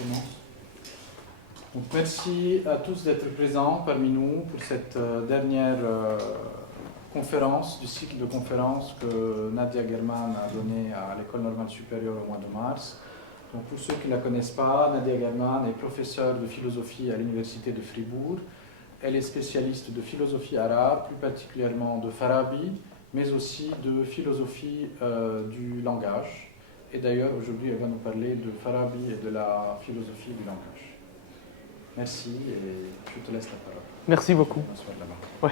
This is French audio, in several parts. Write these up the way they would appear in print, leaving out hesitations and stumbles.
commence. Donc, merci à tous d'être présents parmi nous pour cette dernière conférence du cycle de conférences que Nadia German a donné à l'École normale supérieure au mois de mars. Donc, pour ceux qui ne la connaissent pas, Nadia German est professeure de philosophie à l'Université de Fribourg. Elle est spécialiste de philosophie arabe, plus particulièrement de Farabi, mais aussi de philosophie du langage. Et d'ailleurs, aujourd'hui, elle va nous parler de Farabi et de la philosophie du langage. Merci et je te laisse la parole. Merci beaucoup. Ouais.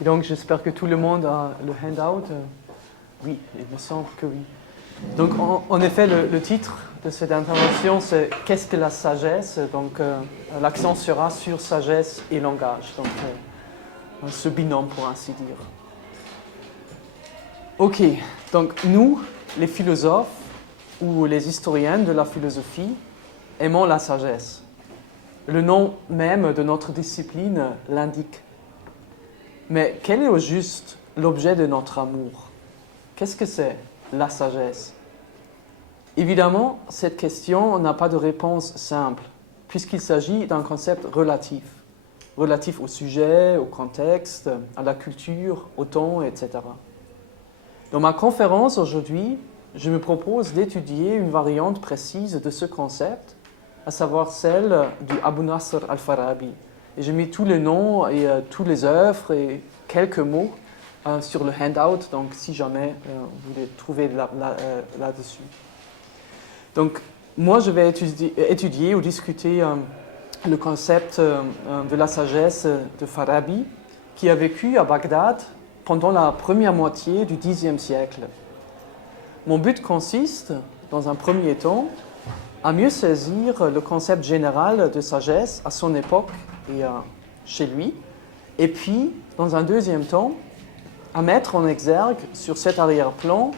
Et donc, j'espère que tout le monde a le handout. Oui, il me semble que oui. Donc, en effet, le titre de cette intervention, c'est « Qu'est-ce que la sagesse ?» Donc, l'accent sera sur sagesse et langage. Donc, ce binôme, pour ainsi dire. Ok, donc nous, les philosophes ou les historiens de la philosophie, aimons la sagesse. Le nom même de notre discipline l'indique. Mais quel est au juste l'objet de notre amour? Qu'est-ce que c'est, la sagesse? Évidemment, cette question n'a pas de réponse simple, puisqu'il s'agit d'un concept relatif. Relatif au sujet, au contexte, à la culture, au temps, etc. Dans ma conférence aujourd'hui, je me propose d'étudier une variante précise de ce concept, à savoir celle du Abu Nasr al-Farabi. Et j'ai mis tous les noms et toutes les œuvres et quelques mots sur le handout, donc si jamais vous les trouvez là-dessus. Donc, moi, je vais étudier ou discuter le concept de la sagesse de Farabi, qui a vécu à Bagdad pendant la première moitié du Xe siècle. Mon but consiste, dans un premier temps, à mieux saisir le concept général de sagesse à son époque et chez lui, et puis, dans un deuxième temps, à mettre en exergue sur cet arrière-plan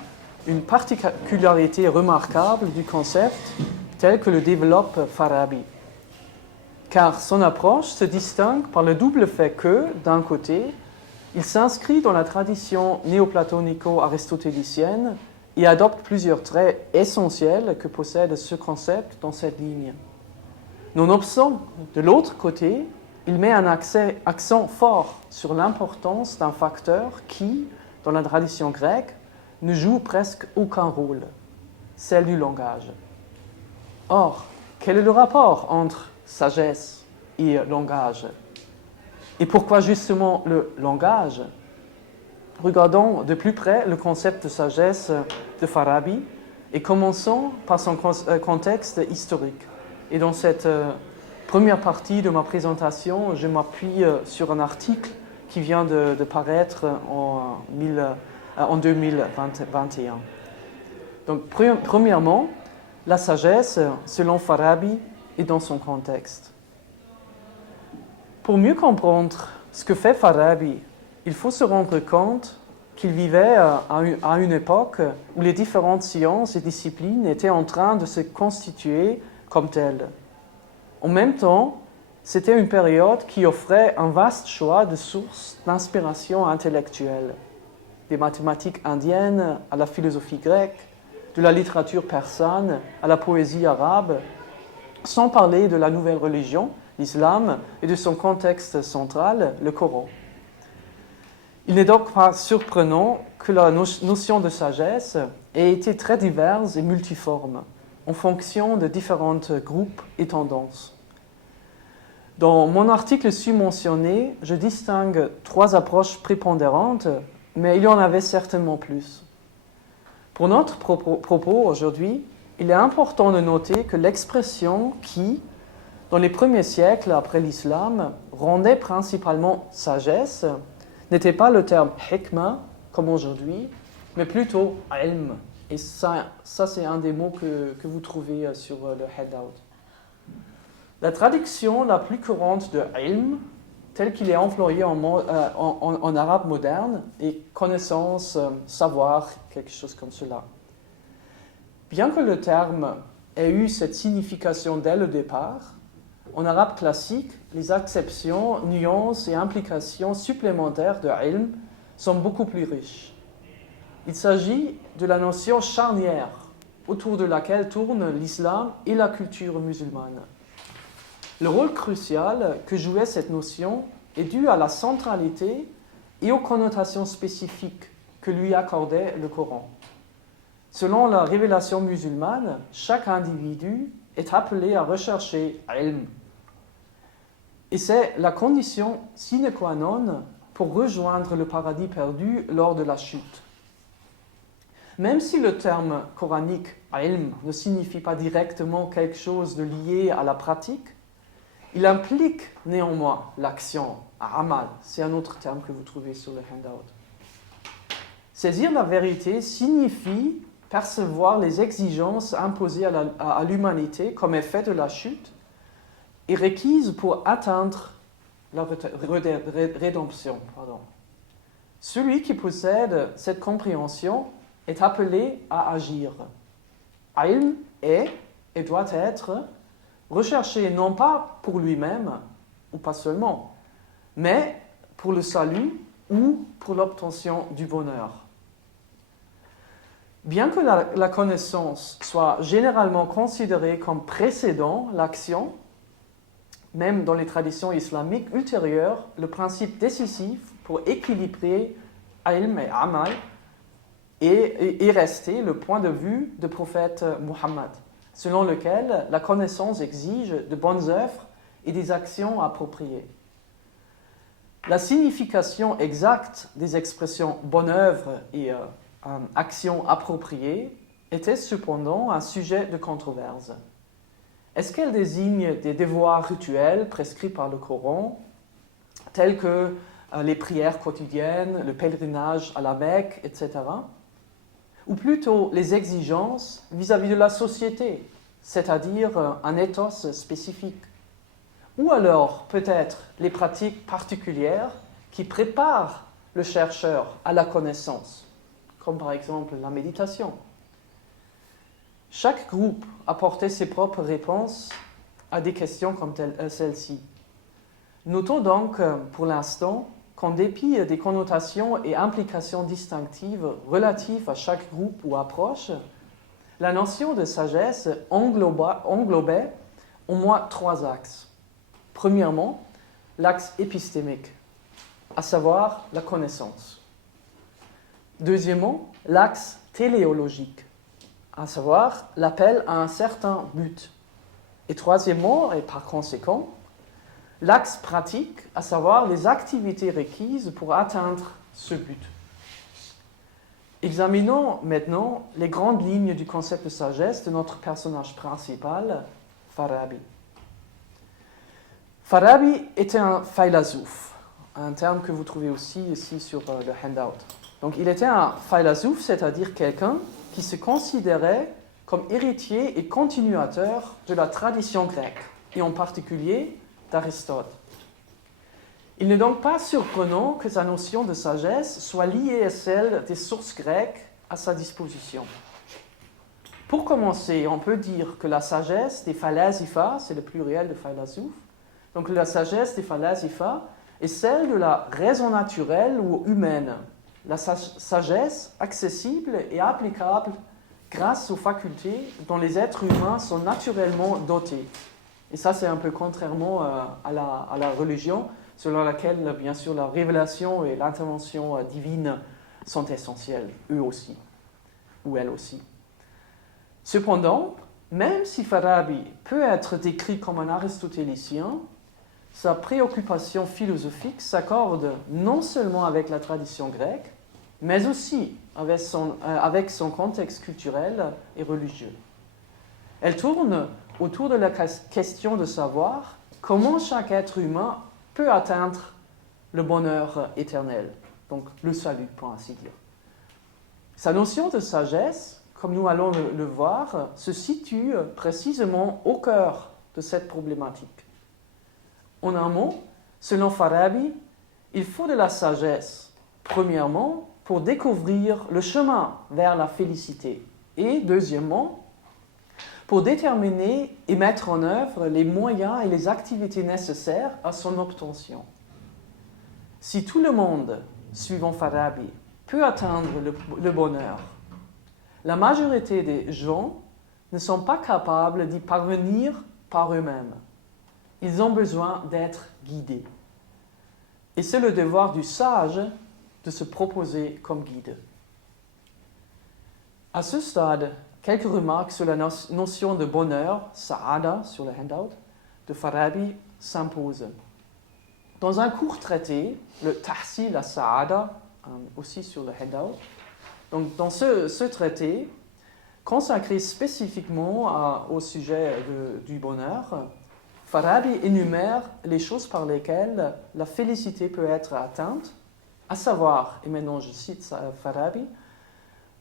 une particularité remarquable du concept tel que le développe Farabi. Car son approche se distingue par le double fait que, d'un côté, il s'inscrit dans la tradition néoplatonico-aristotélicienne et adopte plusieurs traits essentiels que possède ce concept dans cette ligne. Nonobstant, de l'autre côté, il met un accent fort sur l'importance d'un facteur qui, dans la tradition grecque, ne joue presque aucun rôle, celle du langage. Or, quel est le rapport entre sagesse et langage? Et pourquoi justement le langage? Regardons de plus près le concept de sagesse de Farabi et commençons par son contexte historique. Et dans cette première partie de ma présentation, je m'appuie sur un article qui vient de paraître en 2021. Donc, premièrement, la sagesse, selon Farabi, est dans son contexte. Pour mieux comprendre ce que fait Farabi, il faut se rendre compte qu'il vivait à une époque où les différentes sciences et disciplines étaient en train de se constituer comme telles. En même temps, c'était une période qui offrait un vaste choix de sources d'inspiration intellectuelle, des mathématiques indiennes à la philosophie grecque, de la littérature persane à la poésie arabe, sans parler de la nouvelle religion, l'islam, et de son contexte central, le Coran. Il n'est donc pas surprenant que la notion de sagesse ait été très diverse et multiforme, en fonction de différents groupes et tendances. Dans mon article mentionné, je distingue 3 approches prépondérantes, mais il y en avait certainement plus. Pour notre propos aujourd'hui, il est important de noter que l'expression qui, dans les premiers siècles après l'islam, rendait principalement sagesse, n'était pas le terme hikma, comme aujourd'hui, mais plutôt ilm. Et ça c'est un des mots que vous trouvez sur le handout. La traduction la plus courante de ilm, tel qu'il est employé en arabe moderne, est connaissance, savoir, quelque chose comme cela. Bien que le terme ait eu cette signification dès le départ, en arabe classique, les acceptions, nuances et implications supplémentaires de ilm sont beaucoup plus riches. Il s'agit de la notion charnière autour de laquelle tournent l'islam et la culture musulmane. Le rôle crucial que jouait cette notion est dû à la centralité et aux connotations spécifiques que lui accordait le Coran. Selon la révélation musulmane, chaque individu est appelé à rechercher ilm. Et c'est la condition sine qua non pour rejoindre le paradis perdu lors de la chute. Même si le terme coranique ilm ne signifie pas directement quelque chose de lié à la pratique, il implique néanmoins l'action, amal, c'est un autre terme que vous trouvez sur le handout. Saisir la vérité signifie percevoir les exigences imposées à l'humanité comme effet de la chute et requises pour atteindre la rédemption. Celui qui possède cette compréhension est appelé à agir. Ilm est et doit être recherché non pas pour lui-même, ou pas seulement, mais pour le salut ou pour l'obtention du bonheur. Bien que la connaissance soit généralement considérée comme précédant l'action, même dans les traditions islamiques ultérieures, le principe décisif pour équilibrer ilm et amal est resté le point de vue du prophète Muhammad, selon lequel la connaissance exige de bonnes œuvres et des actions appropriées. La signification exacte des expressions bonne œuvre et action appropriée était cependant un sujet de controverse. Est-ce qu'elle désigne des devoirs rituels prescrits par le Coran, tels que les prières quotidiennes, le pèlerinage à la Mecque, etc., ou plutôt les exigences vis-à-vis de la société, c'est-à-dire un ethos spécifique, ou alors peut-être les pratiques particulières qui préparent le chercheur à la connaissance, comme par exemple la méditation. Chaque groupe apportait ses propres réponses à des questions comme celle-ci. Notons donc pour l'instant qu'en dépit des connotations et implications distinctives relatives à chaque groupe ou approche, la notion de sagesse englobait au moins 3 axes. Premièrement, l'axe épistémique, à savoir la connaissance. Deuxièmement, l'axe téléologique, à savoir l'appel à un certain but. Et troisièmement, et par conséquent, l'axe pratique, à savoir les activités requises pour atteindre ce but. Examinons maintenant les grandes lignes du concept de sagesse de notre personnage principal, Farabi. Farabi était un philosophe, un terme que vous trouvez aussi ici sur le handout. Donc il était un philosophe, c'est-à-dire quelqu'un qui se considérait comme héritier et continuateur de la tradition grecque, et en particulier d'Aristote. Il n'est donc pas surprenant que sa notion de sagesse soit liée à celle des sources grecques à sa disposition. Pour commencer, on peut dire que la sagesse des phalasipha, c'est le pluriel de philosophe, donc la sagesse des phalasipha est celle de la raison naturelle ou humaine, la sagesse accessible et applicable grâce aux facultés dont les êtres humains sont naturellement dotés. Et ça, c'est un peu contrairement à la religion, selon laquelle, bien sûr, la révélation et l'intervention divine sont essentielles, eux aussi, ou elles aussi. Cependant, même si Farabi peut être décrit comme un aristotélicien, sa préoccupation philosophique s'accorde non seulement avec la tradition grecque, mais aussi avec son contexte culturel et religieux. Elle tourne autour de la question de savoir comment chaque être humain peut atteindre le bonheur éternel, donc le salut, pour ainsi dire. Sa notion de sagesse, comme nous allons le voir, se situe précisément au cœur de cette problématique. En un mot, selon Farabi, il faut de la sagesse, premièrement, pour découvrir le chemin vers la félicité, et deuxièmement, pour déterminer et mettre en œuvre les moyens et les activités nécessaires à son obtention. Si tout le monde, suivant Farabi, peut atteindre le bonheur, la majorité des gens ne sont pas capables d'y parvenir par eux-mêmes. Ils ont besoin d'être guidés. Et c'est le devoir du sage de se proposer comme guide. À ce stade, quelques remarques sur la notion de bonheur, sa'ada, sur le handout, de Farabi s'imposent. Dans un court traité, le Tahsil al-Sa'ada, aussi sur le handout, donc dans ce traité, consacré spécifiquement au sujet du bonheur, Farabi énumère les choses par lesquelles la félicité peut être atteinte, à savoir, et maintenant je cite Farabi,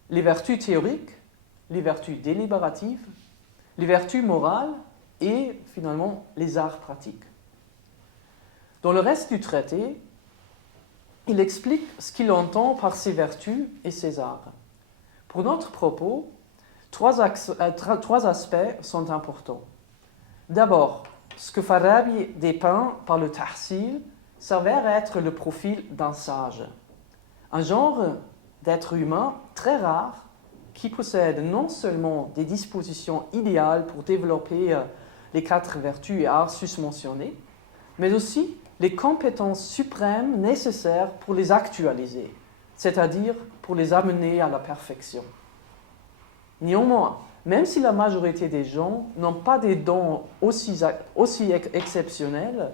les vertus théoriques, les vertus délibératives, les vertus morales et finalement les arts pratiques. Dans le reste du traité, il explique ce qu'il entend par ces vertus et ces arts. Pour notre propos, trois aspects sont importants. D'abord, ce que Farabi dépeint par le tahsil s'avère être le profil d'un sage, un genre d'être humain très rare qui possède non seulement des dispositions idéales pour développer les 4 vertus et arts susmentionnés, mais aussi les compétences suprêmes nécessaires pour les actualiser, c'est-à-dire pour les amener à la perfection. Néanmoins, même si la majorité des gens n'ont pas des dons aussi exceptionnels,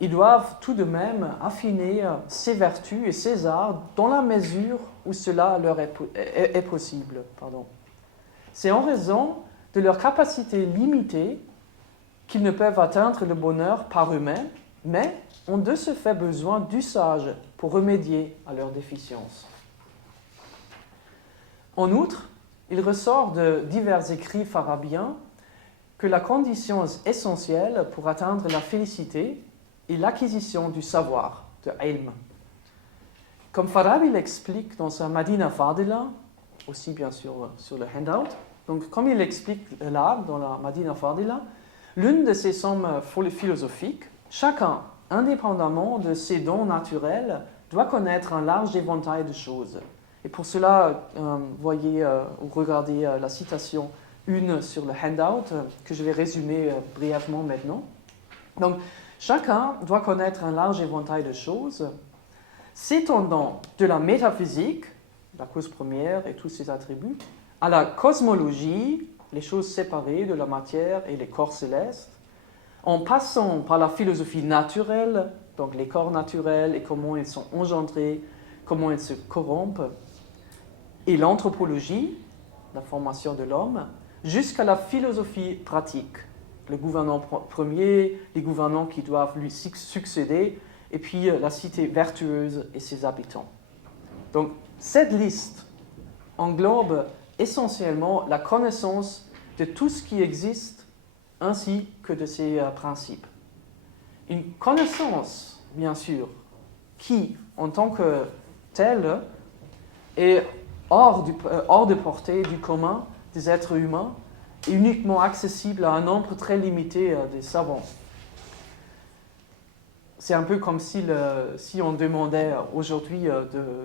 ils doivent tout de même affiner ces vertus et ces arts dans la mesure où cela leur est possible. C'est en raison de leur capacité limitée qu'ils ne peuvent atteindre le bonheur par eux-mêmes, mais ont de ce fait besoin du sage pour remédier à leurs déficiences. En outre, il ressort de divers écrits farabiens que la condition essentielle pour atteindre la félicité est l'acquisition du savoir, de ilm. Comme Farabi l'explique dans sa Madina Fadila, aussi bien sûr sur le handout, donc comme il l'explique là, dans la Madina Fadila, l'une de ces sommes philosophiques, chacun, indépendamment de ses dons naturels, doit connaître un large éventail de choses. Et pour cela, voyez ou regardez la citation 1 sur le handout, que je vais résumer brièvement maintenant. Donc, chacun doit connaître un large éventail de choses, s'étendant de la métaphysique, la cause première et tous ses attributs, à la cosmologie, les choses séparées de la matière et les corps célestes, en passant par la philosophie naturelle, donc les corps naturels et comment ils sont engendrés, comment ils se corrompent, et l'anthropologie, la formation de l'homme, jusqu'à la philosophie pratique, le gouvernant premier, les gouvernants qui doivent lui succéder, et puis la cité vertueuse et ses habitants. Donc, cette liste englobe essentiellement la connaissance de tout ce qui existe, ainsi que de ses principes. Une connaissance, bien sûr, qui, en tant que telle, est hors de portée du commun des êtres humains et uniquement accessible à un nombre très limité de savants. C'est un peu comme si on demandait aujourd'hui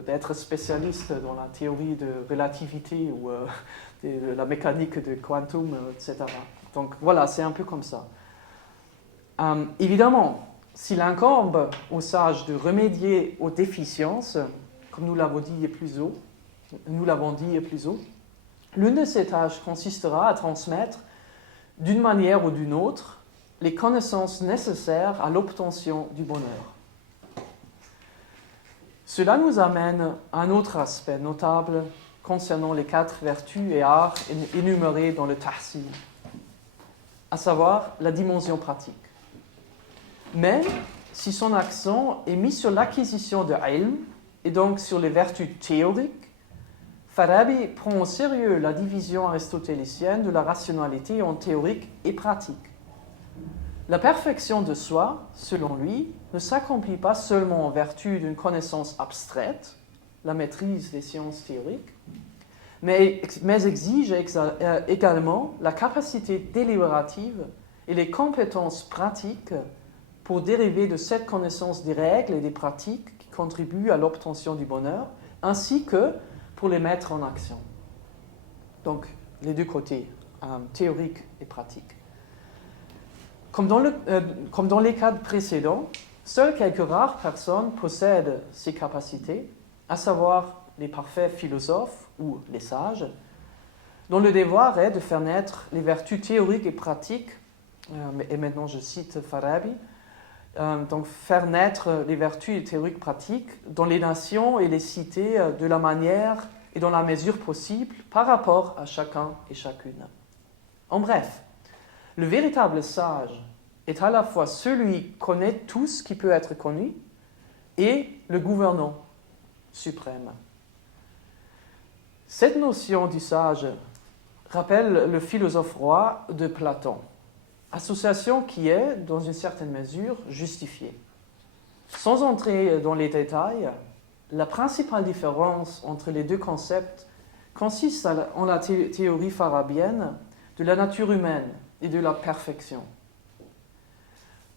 d'être spécialiste dans la théorie de relativité ou de la mécanique de quantum, etc. Donc voilà, c'est un peu comme ça. Évidemment, s'il incombe aux sages de remédier aux déficiences, comme nous l'avons dit plus haut, l'une de ces tâches consistera à transmettre, d'une manière ou d'une autre, les connaissances nécessaires à l'obtention du bonheur. Cela nous amène à un autre aspect notable concernant les 4 vertus et arts énumérés dans le tahsil, à savoir la dimension pratique. Même si son accent est mis sur l'acquisition de ilm, et donc sur les vertus théoriques, Farabi prend au sérieux la division aristotélicienne de la rationalité en théorique et pratique. La perfection de soi, selon lui, ne s'accomplit pas seulement en vertu d'une connaissance abstraite, la maîtrise des sciences théoriques, mais exige également la capacité délibérative et les compétences pratiques pour dériver de cette connaissance des règles et des pratiques qui contribuent à l'obtention du bonheur, ainsi que pour les mettre en action. Donc, les deux côtés, théorique et pratique. Comme dans les cas précédents, seules quelques rares personnes possèdent ces capacités, à savoir les parfaits philosophes ou les sages, dont le devoir est de faire naître les vertus théoriques et pratiques, et maintenant je cite Farabi, donc faire naître les vertus théoriques pratiques dans les nations et les cités de la manière et dans la mesure possible par rapport à chacun et chacune. En bref, le véritable sage est à la fois celui qui connaît tout ce qui peut être connu et le gouvernant suprême. Cette notion du sage rappelle le philosophe roi de Platon, association qui est, dans une certaine mesure, justifiée. Sans entrer dans les détails, la principale différence entre les deux concepts consiste en la théorie farabienne de la nature humaine et de la perfection.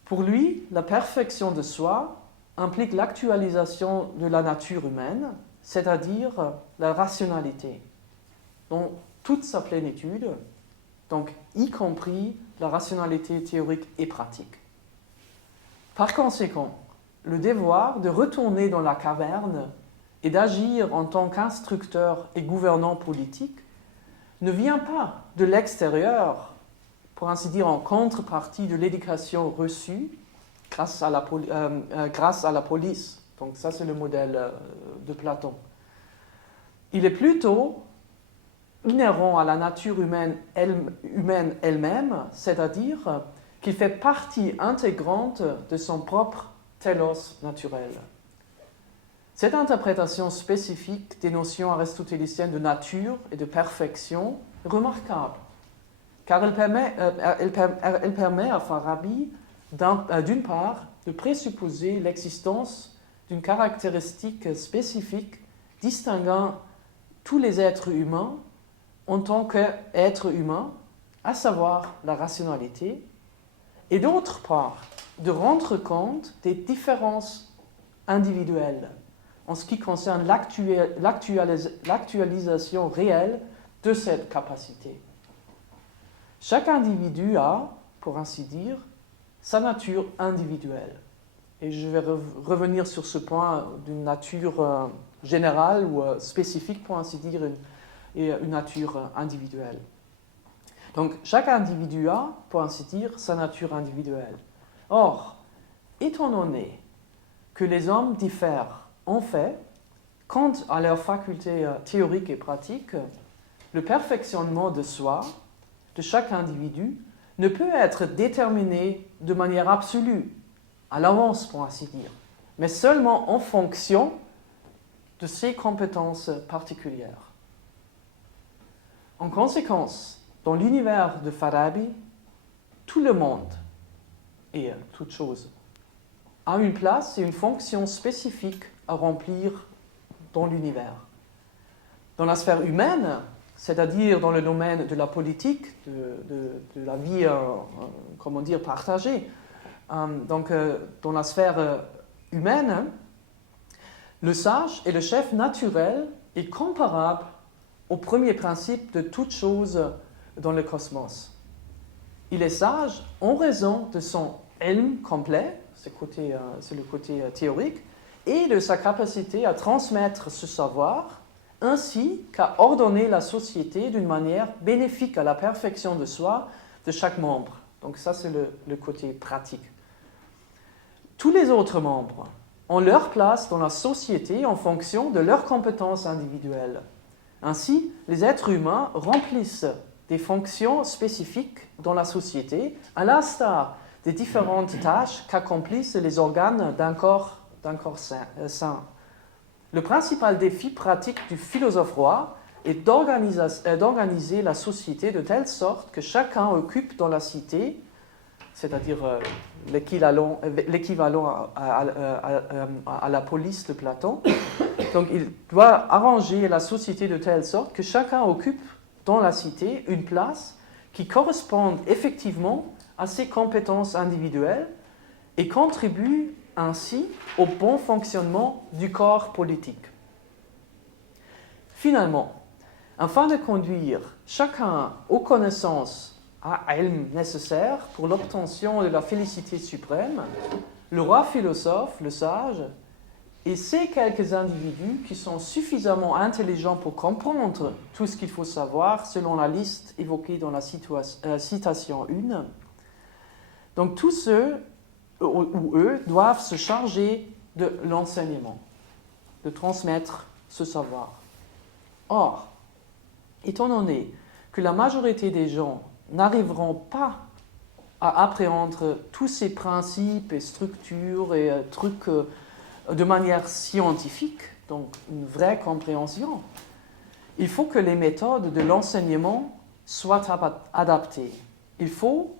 Pour lui, la perfection de soi implique l'actualisation de la nature humaine, c'est-à-dire la rationalité, dans toute sa plénitude, donc y compris la rationalité théorique et pratique. Par conséquent, le devoir de retourner dans la caverne et d'agir en tant qu'instructeur et gouvernant politique ne vient pas de l'extérieur, pour ainsi dire en contrepartie de l'éducation reçue grâce à la police. Donc ça, c'est le modèle de Platon. Il est plutôt inhérent à la nature humaine elle-même, c'est-à-dire qu'il fait partie intégrante de son propre télos naturel. Cette interprétation spécifique des notions aristotéliciennes de nature et de perfection est remarquable, car elle permet à Farabi, d'une part, de présupposer l'existence d'une caractéristique spécifique distinguant tous les êtres humains en tant qu'êtres humains, à savoir la rationalité, et d'autre part, de rendre compte des différences individuelles en ce qui concerne l'actualisation réelle de cette capacité. Chaque individu a, pour ainsi dire, sa nature individuelle. Et je vais revenir sur ce point d'une nature générale ou spécifique, pour ainsi dire, une nature individuelle. Donc, chaque individu a, pour ainsi dire, sa nature individuelle. Or, étant donné que les hommes diffèrent en fait, quant à leurs facultés théoriques et pratiques, le perfectionnement de soi, de chaque individu, ne peut être déterminé de manière absolue, à l'avance pour ainsi dire, mais seulement en fonction de ses compétences particulières. En conséquence, dans l'univers de Farabi, tout le monde et toute chose a une place et une fonction spécifique à remplir dans l'univers. Dans la sphère humaine, c'est-à-dire dans le domaine de la politique, de la vie, partagée, dans la sphère humaine, le sage est le chef naturel et comparable au premier principe de toute chose dans le cosmos. Il est sage en raison de son ilm complet, c'est le côté théorique, et de sa capacité à transmettre ce savoir, ainsi qu'à ordonner la société d'une manière bénéfique à la perfection de soi de chaque membre. Donc ça, c'est le côté pratique. Tous les autres membres ont leur place dans la société en fonction de leurs compétences individuelles. Ainsi, les êtres humains remplissent des fonctions spécifiques dans la société, à l'instar des différentes tâches qu'accomplissent les organes d'un corps sain. Le principal défi pratique du philosophe roi est d'organiser la société de telle sorte que chacun occupe dans la cité, c'est-à-dire l'équivalent à la police de Platon. Donc il doit arranger la société de telle sorte que chacun occupe dans la cité une place qui corresponde effectivement à ses compétences individuelles et contribue ainsi au bon fonctionnement du corps politique. Finalement, afin de conduire chacun aux connaissances à ilm nécessaires pour l'obtention de la félicité suprême, le roi philosophe, le sage, et ces quelques individus qui sont suffisamment intelligents pour comprendre tout ce qu'il faut savoir selon la liste évoquée dans la citation 1. Donc tous ceux ou eux doivent se charger de l'enseignement, de transmettre ce savoir. Or, étant donné que la majorité des gens n'arriveront pas à appréhender tous ces principes et structures et trucs de manière scientifique, donc une vraie compréhension, il faut que les méthodes de l'enseignement soient adaptées. Il faut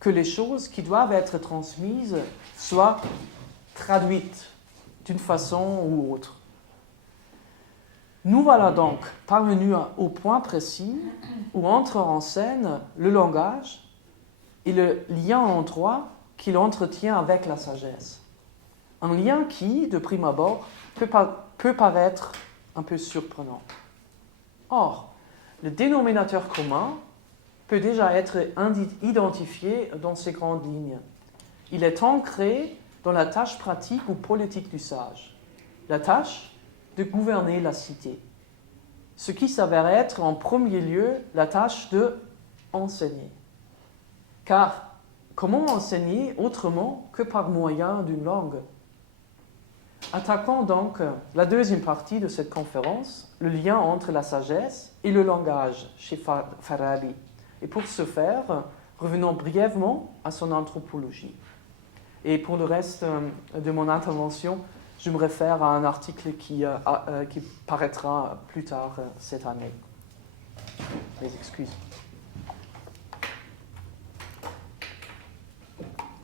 que les choses qui doivent être transmises soient traduites d'une façon ou autre. Nous voilà donc parvenus au point précis où entre en scène le langage et le lien en trois qu'il entretient avec la sagesse. Un lien qui, de prime abord, peut paraître un peu surprenant. Or, le dénominateur commun peut déjà être identifié dans ces grandes lignes. Il est ancré dans la tâche pratique ou politique du sage, la tâche de gouverner la cité, ce qui s'avère être en premier lieu la tâche de enseigner. Car comment enseigner autrement que par moyen d'une langue ? Attaquons donc la deuxième partie de cette conférence, le lien entre la sagesse et le langage chez Farabi. Et pour ce faire, revenons brièvement à son anthropologie. Et pour le reste de mon intervention, je me réfère à un article qui paraîtra plus tard cette année. Mes excuses.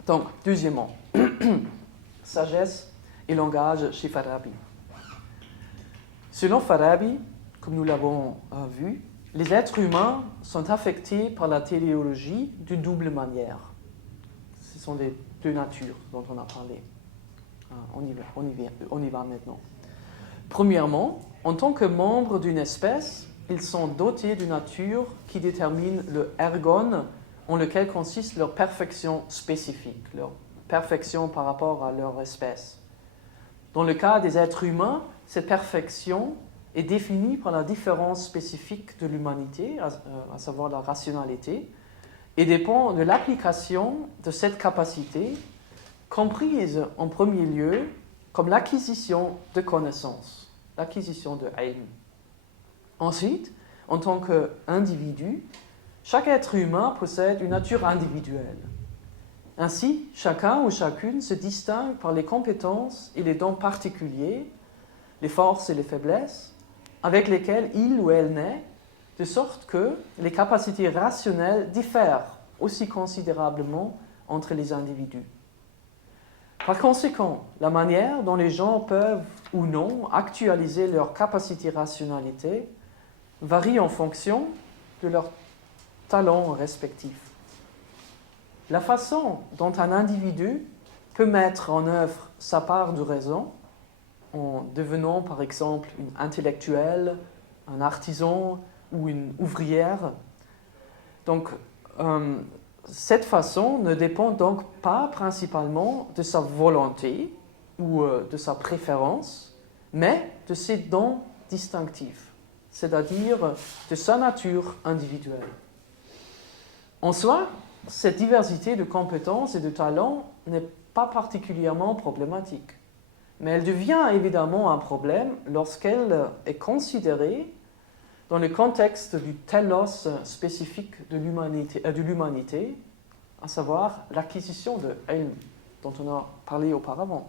Donc, deuxièmement, sagesse et langage chez Farabi. Selon Farabi, comme nous l'avons vu, les êtres humains sont affectés par la téléologie d'une double manière. Ce sont les deux natures dont on a parlé. On y va maintenant. Premièrement, en tant que membres d'une espèce, ils sont dotés d'une nature qui détermine le ergon en lequel consiste leur perfection spécifique, leur perfection par rapport à leur espèce. Dans le cas des êtres humains, cette perfection est définie par la différence spécifique de l'humanité, à savoir la rationalité, et dépend de l'application de cette capacité, comprise en premier lieu comme l'acquisition de connaissances, l'acquisition de ilm. Ensuite, en tant qu'individu, chaque être humain possède une nature individuelle. Ainsi, chacun ou chacune se distingue par les compétences et les dons particuliers, les forces et les faiblesses, avec lesquelles il ou elle naît, de sorte que les capacités rationnelles diffèrent aussi considérablement entre les individus. Par conséquent, la manière dont les gens peuvent ou non actualiser leur capacité rationalité varie en fonction de leurs talents respectifs. La façon dont un individu peut mettre en œuvre sa part de raison, en devenant par exemple une intellectuelle, un artisan ou une ouvrière, donc cette façon ne dépend donc pas principalement de sa volonté ou de sa préférence, mais de ses dons distinctifs, c'est-à-dire de sa nature individuelle. En soi, cette diversité de compétences et de talents n'est pas particulièrement problématique, mais elle devient évidemment un problème lorsqu'elle est considérée dans le contexte du telos spécifique de l'humanité, à savoir l'acquisition de ilm, dont on a parlé auparavant.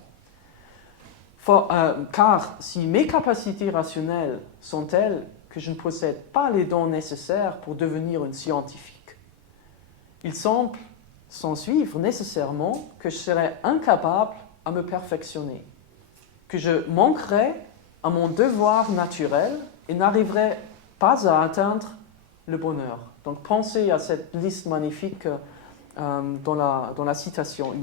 Car si mes capacités rationnelles sont telles que je ne possède pas les dons nécessaires pour devenir un scientifique, il semble s'en suivre nécessairement que je serais incapable à me perfectionner, que je manquerais à mon devoir naturel et n'arriverais pas à atteindre le bonheur. Donc pensez à cette liste magnifique dans la citation 1.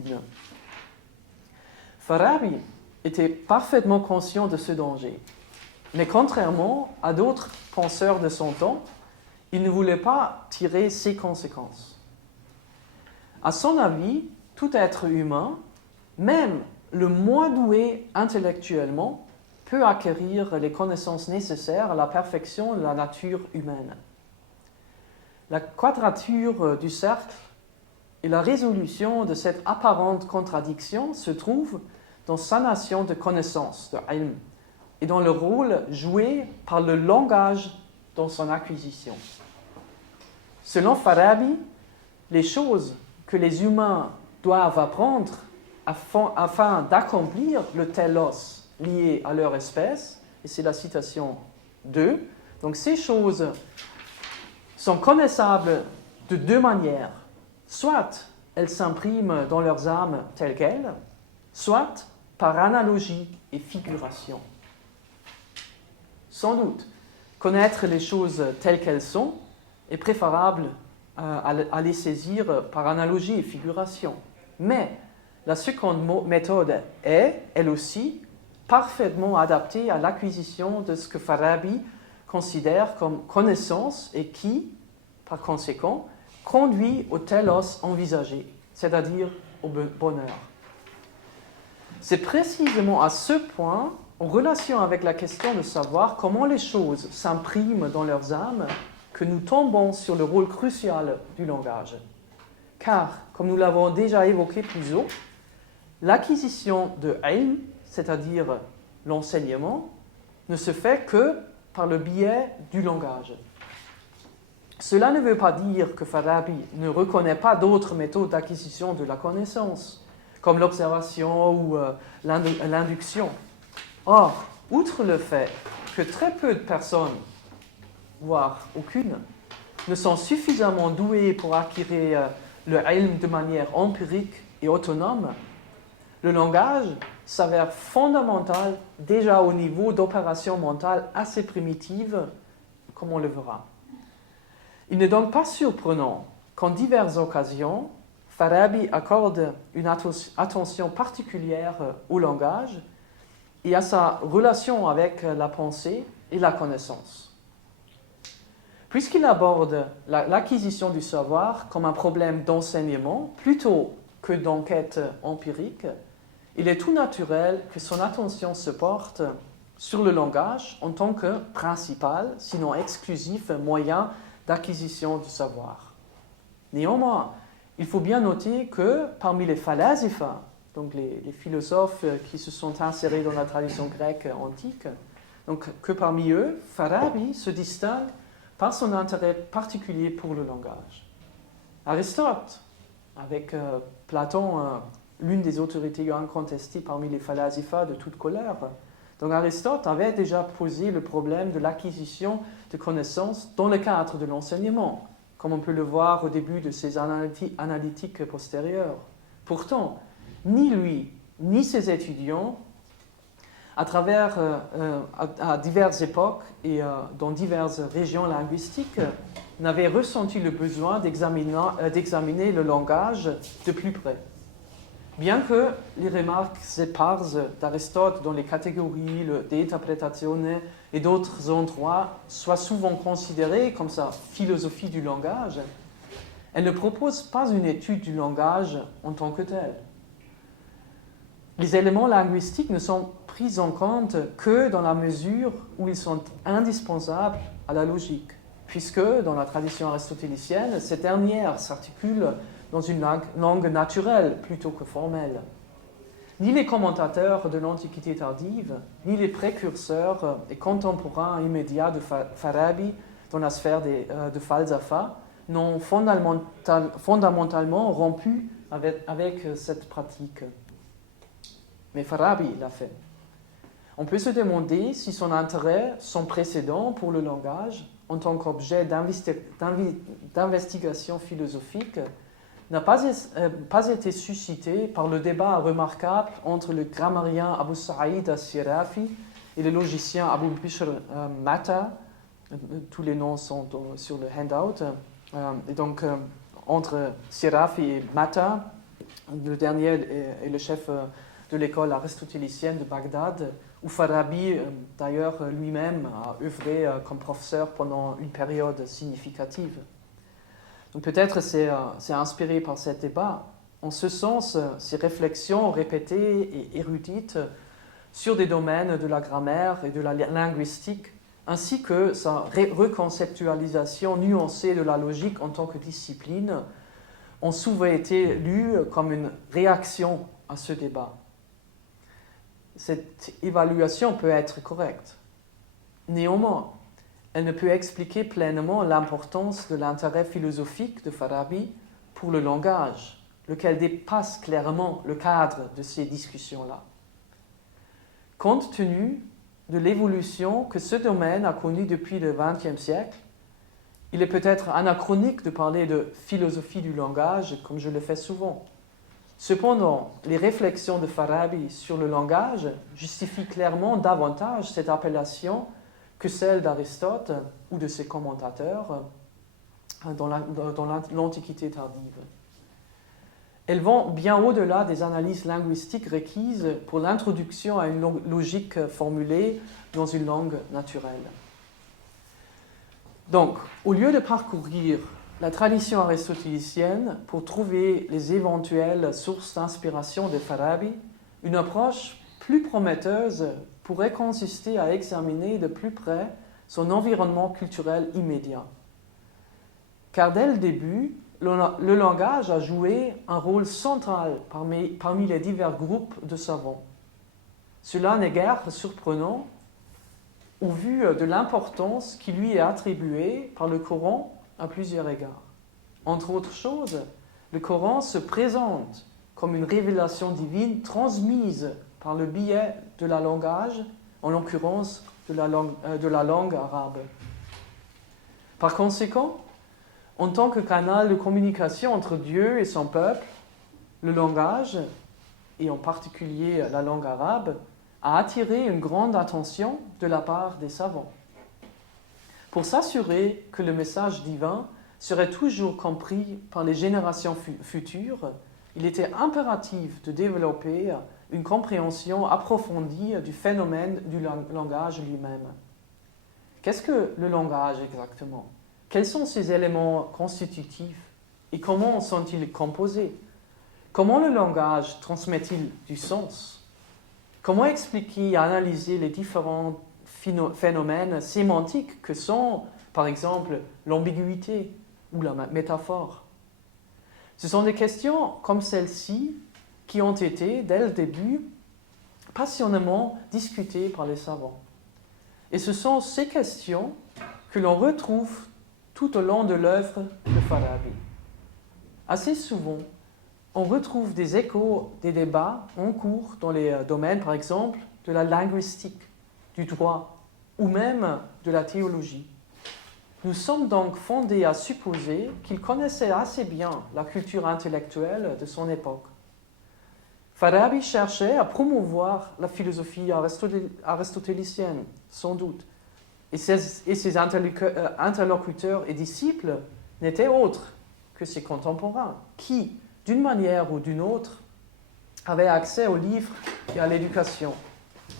Farabi était parfaitement conscient de ce danger. Mais contrairement à d'autres penseurs de son temps, il ne voulait pas tirer ses conséquences. À son avis, tout être humain, même le moins doué intellectuellement, peut acquérir les connaissances nécessaires à la perfection de la nature humaine. La quadrature du cercle et la résolution de cette apparente contradiction se trouvent dans sa nation de connaissance, de ilm, et dans le rôle joué par le langage dans son acquisition. Selon Farabi, les choses que les humains doivent apprendre afin d'accomplir le telos lié à leur espèce, et c'est la citation 2, donc ces choses sont connaissables de deux manières. Soit elles s'impriment dans leurs âmes telles quelles, soit par analogie et figuration. Sans doute, connaître les choses telles qu'elles sont est préférable à les saisir par analogie et figuration. Mais la seconde méthode est, elle aussi, parfaitement adaptée à l'acquisition de ce que Farabi considère comme connaissance et qui, par conséquent, conduit au telos envisagé, c'est-à-dire au bonheur. C'est précisément à ce point, en relation avec la question de savoir comment les choses s'impriment dans leurs âmes, que nous tombons sur le rôle crucial du langage. Car, comme nous l'avons déjà évoqué plus haut, l'acquisition de ilm, c'est-à-dire l'enseignement, ne se fait que par le biais du langage. Cela ne veut pas dire que Farabi ne reconnaît pas d'autres méthodes d'acquisition de la connaissance, comme l'observation ou l'induction. Or, outre le fait que très peu de personnes, voire aucune, ne sont suffisamment douées pour acquérir le ilm de manière empirique et autonome, le langage s'avère fondamental déjà au niveau d'opérations mentales assez primitives, comme on le verra. Il n'est donc pas surprenant qu'en diverses occasions, Farabi accorde une attention particulière au langage et à sa relation avec la pensée et la connaissance. Puisqu'il aborde l'acquisition du savoir comme un problème d'enseignement plutôt que d'enquête empirique, il est tout naturel que son attention se porte sur le langage en tant que principal, sinon exclusif, moyen d'acquisition du savoir. Néanmoins, il faut bien noter que parmi les phalasifa, donc les philosophes qui se sont insérés dans la tradition grecque antique, donc que parmi eux, Farabi se distingue par son intérêt particulier pour le langage. Aristote, avec Platon, l'une des autorités incontestées parmi les phalasifa de toute colère, donc Aristote avait déjà posé le problème de l'acquisition de connaissances dans le cadre de l'enseignement, comme on peut le voir au début de ses analytiques postérieures. Pourtant, ni lui, ni ses étudiants, à diverses époques et dans diverses régions linguistiques, n'avaient ressenti le besoin d'examiner le langage de plus près. Bien que les remarques éparses d'Aristote dans les catégories de interpretazione et d'autres endroits soient souvent considérées comme sa philosophie du langage, elle ne propose pas une étude du langage en tant que tel. Les éléments linguistiques ne sont pris en compte que dans la mesure où ils sont indispensables à la logique, puisque dans la tradition aristotélicienne, cette dernière s'articule dans une langue naturelle plutôt que formelle. Ni les commentateurs de l'Antiquité tardive, ni les précurseurs et contemporains immédiats de Farabi dans la sphère de falsafa n'ont fondamentalement rompu avec cette pratique. Mais Farabi l'a fait. On peut se demander si son intérêt sans précédent pour le langage, en tant qu'objet d'investigation philosophique, n'a pas été suscité par le débat remarquable entre le grammairien Abu Sa'id al-Sirafi et le logicien Abu Bishr Mata. Tous les noms sont sur le handout. Et donc, entre Sirafi et Mata, le dernier est le chef de l'école aristotélicienne de Bagdad, où Farabi, d'ailleurs, lui-même a œuvré comme professeur pendant une période significative. Donc peut-être c'est inspiré par cet débat. En ce sens, ces réflexions répétées et érudites sur des domaines de la grammaire et de la linguistique, ainsi que sa reconceptualisation nuancée de la logique en tant que discipline, ont souvent été lues comme une réaction à ce débat. Cette évaluation peut être correcte. Néanmoins, elle ne peut expliquer pleinement l'importance de l'intérêt philosophique de Farabi pour le langage, lequel dépasse clairement le cadre de ces discussions-là. Compte tenu de l'évolution que ce domaine a connue depuis le XXe siècle, il est peut-être anachronique de parler de philosophie du langage comme je le fais souvent. Cependant, les réflexions de Farabi sur le langage justifient clairement davantage cette appellation que celle d'Aristote ou de ses commentateurs dans l'Antiquité tardive. Elles vont bien au-delà des analyses linguistiques requises pour l'introduction à une logique formulée dans une langue naturelle. Donc, au lieu de parcourir la tradition aristotélicienne pour trouver les éventuelles sources d'inspiration de Farabi, une approche plus prometteuse pourrait consister à examiner de plus près son environnement culturel immédiat. Car dès le début, le langage a joué un rôle central parmi les divers groupes de savants. Cela n'est guère surprenant au vu de l'importance qui lui est attribuée par le Coran à plusieurs égards. Entre autres choses, le Coran se présente comme une révélation divine transmise par le biais de la langage, en l'occurrence de la langue arabe. Par conséquent, en tant que canal de communication entre Dieu et son peuple, le langage, et en particulier la langue arabe, a attiré une grande attention de la part des savants. Pour s'assurer que le message divin serait toujours compris par les générations futures, il était impératif de développer une compréhension approfondie du phénomène du langage lui-même. Qu'est-ce que le langage exactement ? Quels sont ses éléments constitutifs et comment sont-ils composés ? Comment le langage transmet-il du sens ? Comment expliquer et analyser les différents phénomènes sémantiques que sont, par exemple, l'ambiguïté ou la métaphore ? Ce sont des questions comme celle-ci qui ont été, dès le début, passionnément discutées par les savants. Et ce sont ces questions que l'on retrouve tout au long de l'œuvre de Farabi. Assez souvent, on retrouve des échos des débats en cours dans les domaines, par exemple, de la linguistique, du droit ou même de la théologie. Nous sommes donc fondés à supposer qu'il connaissait assez bien la culture intellectuelle de son époque. Farabi cherchait à promouvoir la philosophie aristotélicienne, sans doute, et ses interlocuteurs et disciples n'étaient autres que ses contemporains, qui, d'une manière ou d'une autre, avaient accès aux livres et à l'éducation.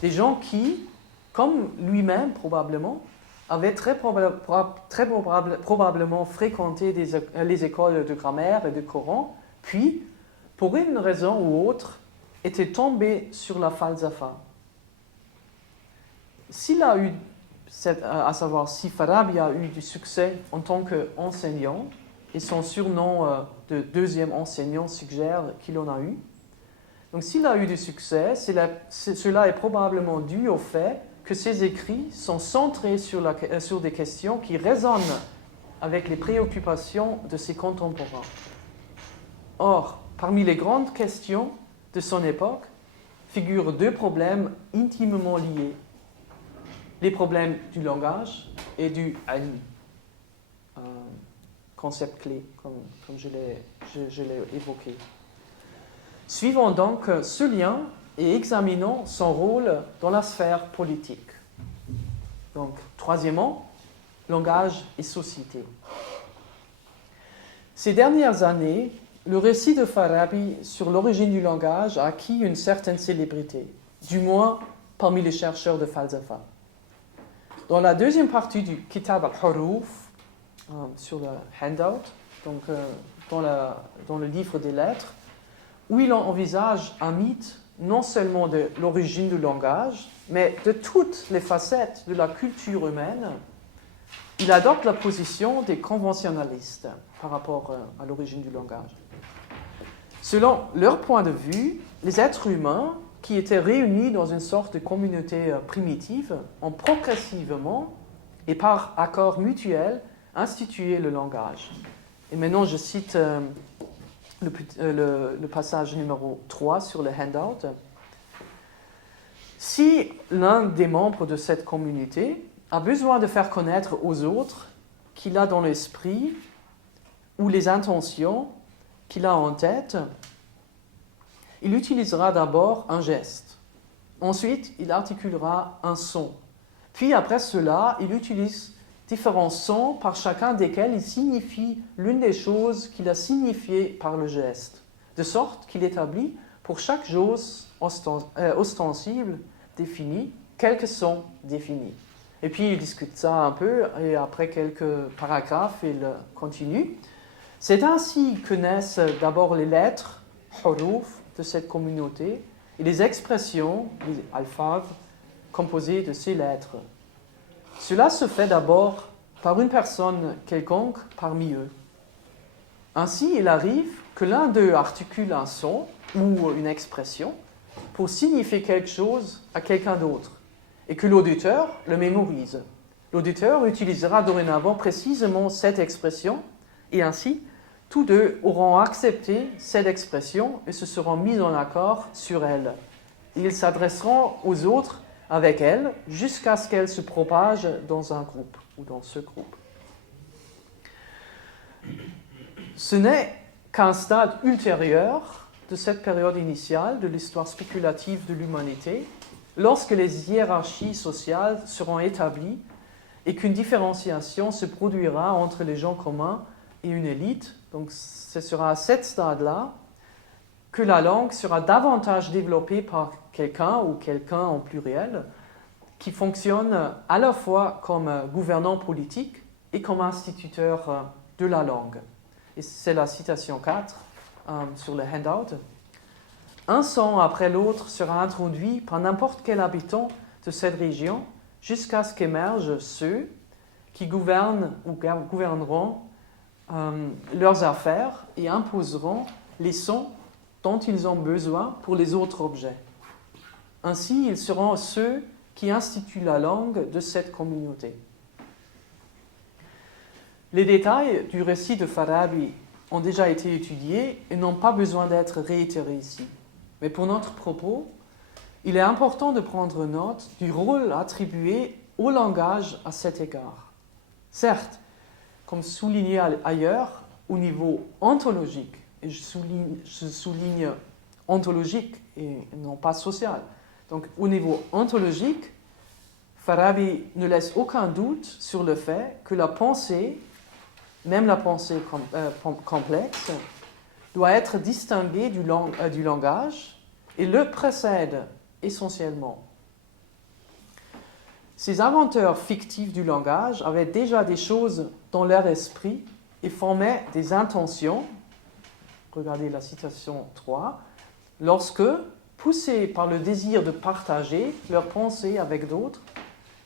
Des gens qui, comme lui-même probablement, avaient très probablement fréquenté les écoles de grammaire et de Coran, puis, pour une raison ou autre, étaient tombés sur la falsafa. S'il a eu, à savoir si Farabi a eu du succès en tant qu'enseignant, et son surnom de deuxième enseignant suggère qu'il en a eu. Donc s'il a eu du succès, cela est probablement dû au fait que ses écrits sont centrés sur des questions qui résonnent avec les préoccupations de ses contemporains. Or, parmi les grandes questions de son époque, figurent deux problèmes intimement liés. Les problèmes du langage et du ilm. Concept clé, comme je l'ai évoqué. Suivons donc ce lien et examinons son rôle dans la sphère politique. Donc, troisièmement, langage et société. Ces dernières années, le récit de Farabi sur l'origine du langage a acquis une certaine célébrité, du moins parmi les chercheurs de falsafa. Dans la deuxième partie du Kitab al-Huruf, sur le handout, donc dans le livre des lettres, où il envisage un mythe non seulement de l'origine du langage, mais de toutes les facettes de la culture humaine, il adopte la position des conventionnalistes par rapport à l'origine du langage. Selon leur point de vue, les êtres humains qui étaient réunis dans une sorte de communauté primitive ont progressivement et par accord mutuel institué le langage. Et maintenant, je cite le passage numéro 3 sur le handout. Si l'un des membres de cette communauté a besoin de faire connaître aux autres qu'il a dans l'esprit ou les intentions qu'il a en tête, il utilisera d'abord un geste. Ensuite, il articulera un son. Puis après cela, il utilise différents sons par chacun desquels il signifie l'une des choses qu'il a signifiées par le geste, de sorte qu'il établit pour chaque chose ostensible définie quelques sons définis. Et puis il discute ça un peu, et après quelques paragraphes, il continue. C'est ainsi que naissent d'abord les lettres, huruf, de cette communauté, et les expressions, les alphaz, composées de ces lettres. Cela se fait d'abord par une personne quelconque parmi eux. Ainsi, il arrive que l'un d'eux articule un son ou une expression pour signifier quelque chose à quelqu'un d'autre, et que l'auditeur le mémorise. L'auditeur utilisera dorénavant précisément cette expression, et ainsi, tous deux auront accepté cette expression et se seront mis en accord sur elle. Et ils s'adresseront aux autres avec elle jusqu'à ce qu'elle se propage dans un groupe ou dans ce groupe. Ce n'est qu'un stade ultérieur de cette période initiale de l'histoire spéculative de l'humanité, lorsque les hiérarchies sociales seront établies et qu'une différenciation se produira entre les gens communs et une élite. Donc ce sera à ce stade-là que la langue sera davantage développée par quelqu'un ou quelqu'un en pluriel qui fonctionne à la fois comme gouvernant politique et comme instituteur de la langue. Et c'est la citation 4 sur le handout. Un son après l'autre sera introduit par n'importe quel habitant de cette région jusqu'à ce qu'émergent ceux qui gouvernent ou gouverneront leurs affaires et imposeront les sons dont ils ont besoin pour les autres objets. Ainsi, ils seront ceux qui instituent la langue de cette communauté. Les détails du récit de Farabi ont déjà été étudiés et n'ont pas besoin d'être réitérés ici. Mais pour notre propos, il est important de prendre note du rôle attribué au langage à cet égard. Certes, comme souligné ailleurs, au niveau ontologique, et je souligne ontologique et non pas social. Donc au niveau ontologique, Farabi ne laisse aucun doute sur le fait que la pensée, même la pensée complexe, doit être distinguée du langage et le précède essentiellement. Ces inventeurs fictifs du langage avaient déjà des choses dans leur esprit et formaient des intentions, regardez la citation 3, lorsque, poussés par le désir de partager leurs pensées avec d'autres,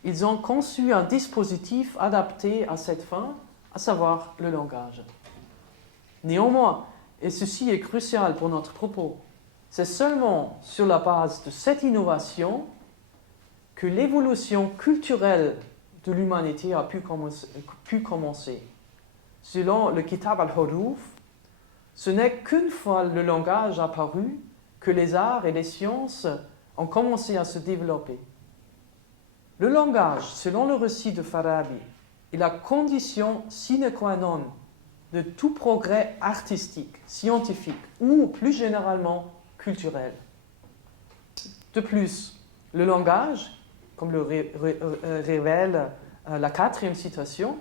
ils ont conçu un dispositif adapté à cette fin, à savoir le langage. Néanmoins, et ceci est crucial pour notre propos, c'est seulement sur la base de cette innovation que l'évolution culturelle de l'humanité a pu commencer. Selon le Kitab al-Huruf, ce n'est qu'une fois le langage apparu que les arts et les sciences ont commencé à se développer. Le langage, selon le récit de Farabi, est la condition sine qua non de tout progrès artistique, scientifique ou plus généralement culturel. De plus, le langage, comme le révèle la 4e citation,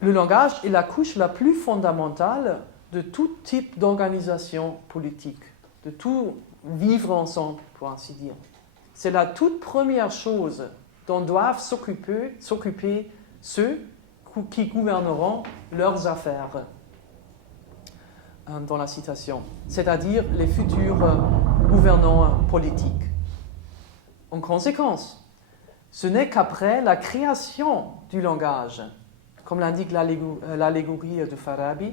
le langage est la couche la plus fondamentale de tout type d'organisation politique, de tout vivre ensemble, pour ainsi dire. c'est la toute première chose dont doivent s'occuper ceux qui gouverneront leurs affaires. Dans la citation, c'est-à-dire les futurs gouvernants politiques. En conséquence, ce n'est qu'après la création du langage, comme l'indique l'allégorie de Farabi,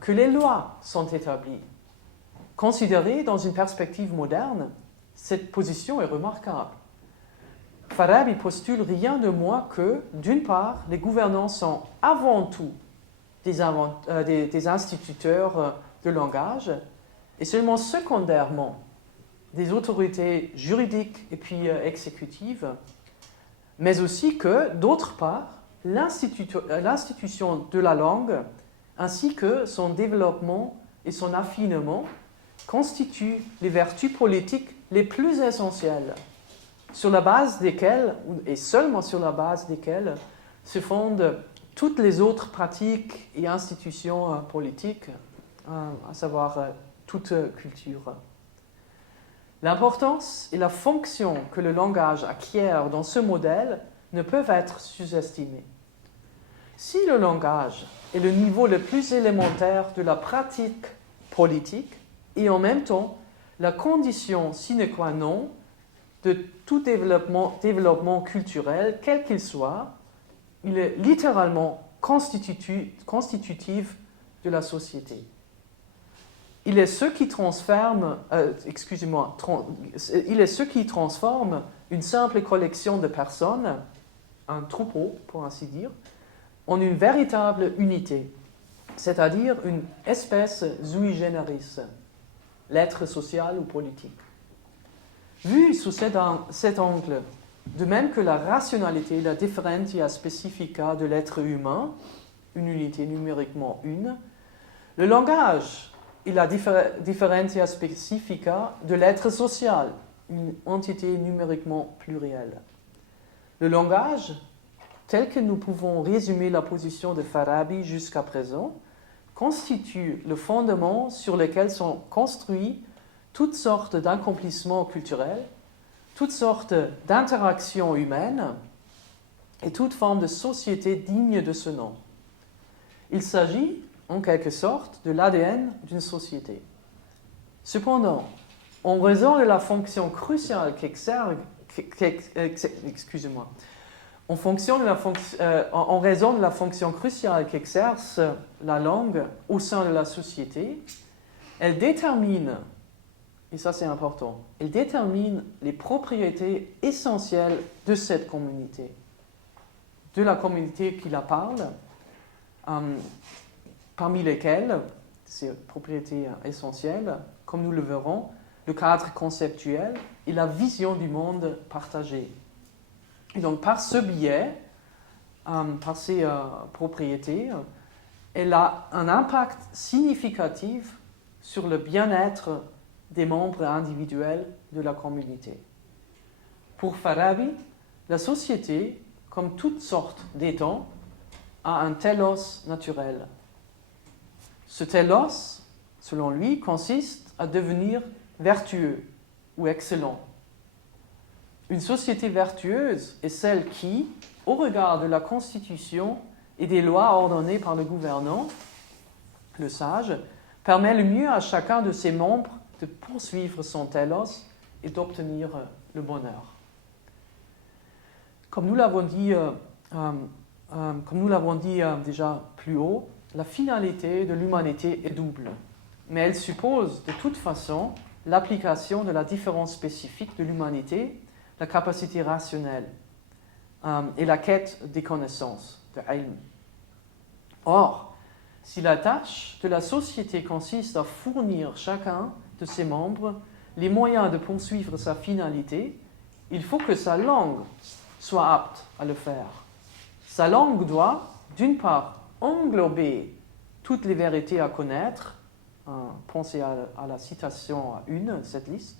que les lois sont établies. Considérée dans une perspective moderne, cette position est remarquable. Farabi postule rien de moins que, d'une part, les gouvernants sont avant tout des instituteurs de langage, et seulement secondairement des autorités juridiques et puis exécutives, mais aussi que, d'autre part, l'institution de la langue, ainsi que son développement et son affinement, constituent les vertus politiques les plus essentielles, sur la base desquelles, et seulement sur la base desquelles, se fondent toutes les autres pratiques et institutions politiques, à savoir toute culture. L'importance et la fonction que le langage acquiert dans ce modèle ne peuvent être sous-estimées. Si le langage est le niveau le plus élémentaire de la pratique politique et en même temps la condition sine qua non de tout développement culturel, quel qu'il soit, il est littéralement constitutif de la société. Il est ce qui transforme une simple collection de personnes, un troupeau pour ainsi dire, en une véritable unité, c'est-à-dire une espèce sui generis, l'être social ou politique. Vu sous cet angle, de même que la rationalité, la differentia specifica de l'être humain, une unité numériquement une, le langage est la differentia specifica de l'être social, une entité numériquement plurielle. Le langage, tel que nous pouvons résumer la position de Farabi jusqu'à présent, constitue le fondement sur lequel sont construits toutes sortes d'accomplissements culturels, toutes sortes d'interactions humaines et toute forme de société digne de ce nom. Il s'agit, en quelque sorte, de l'ADN d'une société. Cependant, en raison de la fonction cruciale en raison de la fonction cruciale qu'exerce la langue au sein de la société, elle détermine, et ça c'est important, elle détermine les propriétés essentielles de cette communauté, de la communauté qui la parle, parmi lesquelles, ces propriétés essentielles, comme nous le verrons, le cadre conceptuel et la vision du monde partagée. Et donc par ce biais, par ces propriétés, elle a un impact significatif sur le bien-être des membres individuels de la communauté. Pour Farabi, la société, comme toutes sortes d'étangs, a un télos naturel. Ce télos, selon lui, consiste à devenir vertueux ou excellent. Une société vertueuse est celle qui, au regard de la Constitution et des lois ordonnées par le gouvernant, le sage, permet le mieux à chacun de ses membres de poursuivre son télos et d'obtenir le bonheur. Comme nous l'avons dit déjà plus haut, la finalité de l'humanité est double, mais elle suppose de toute façon l'application de la différence spécifique de l'humanité, la capacité rationnelle et la quête des connaissances, de ilm. Or, si la tâche de la société consiste à fournir chacun de ses membres les moyens de poursuivre sa finalité, il faut que sa langue soit apte à le faire. Sa langue doit, d'une part, englober toutes les vérités à connaître. Pensez à la citation 1, cette liste.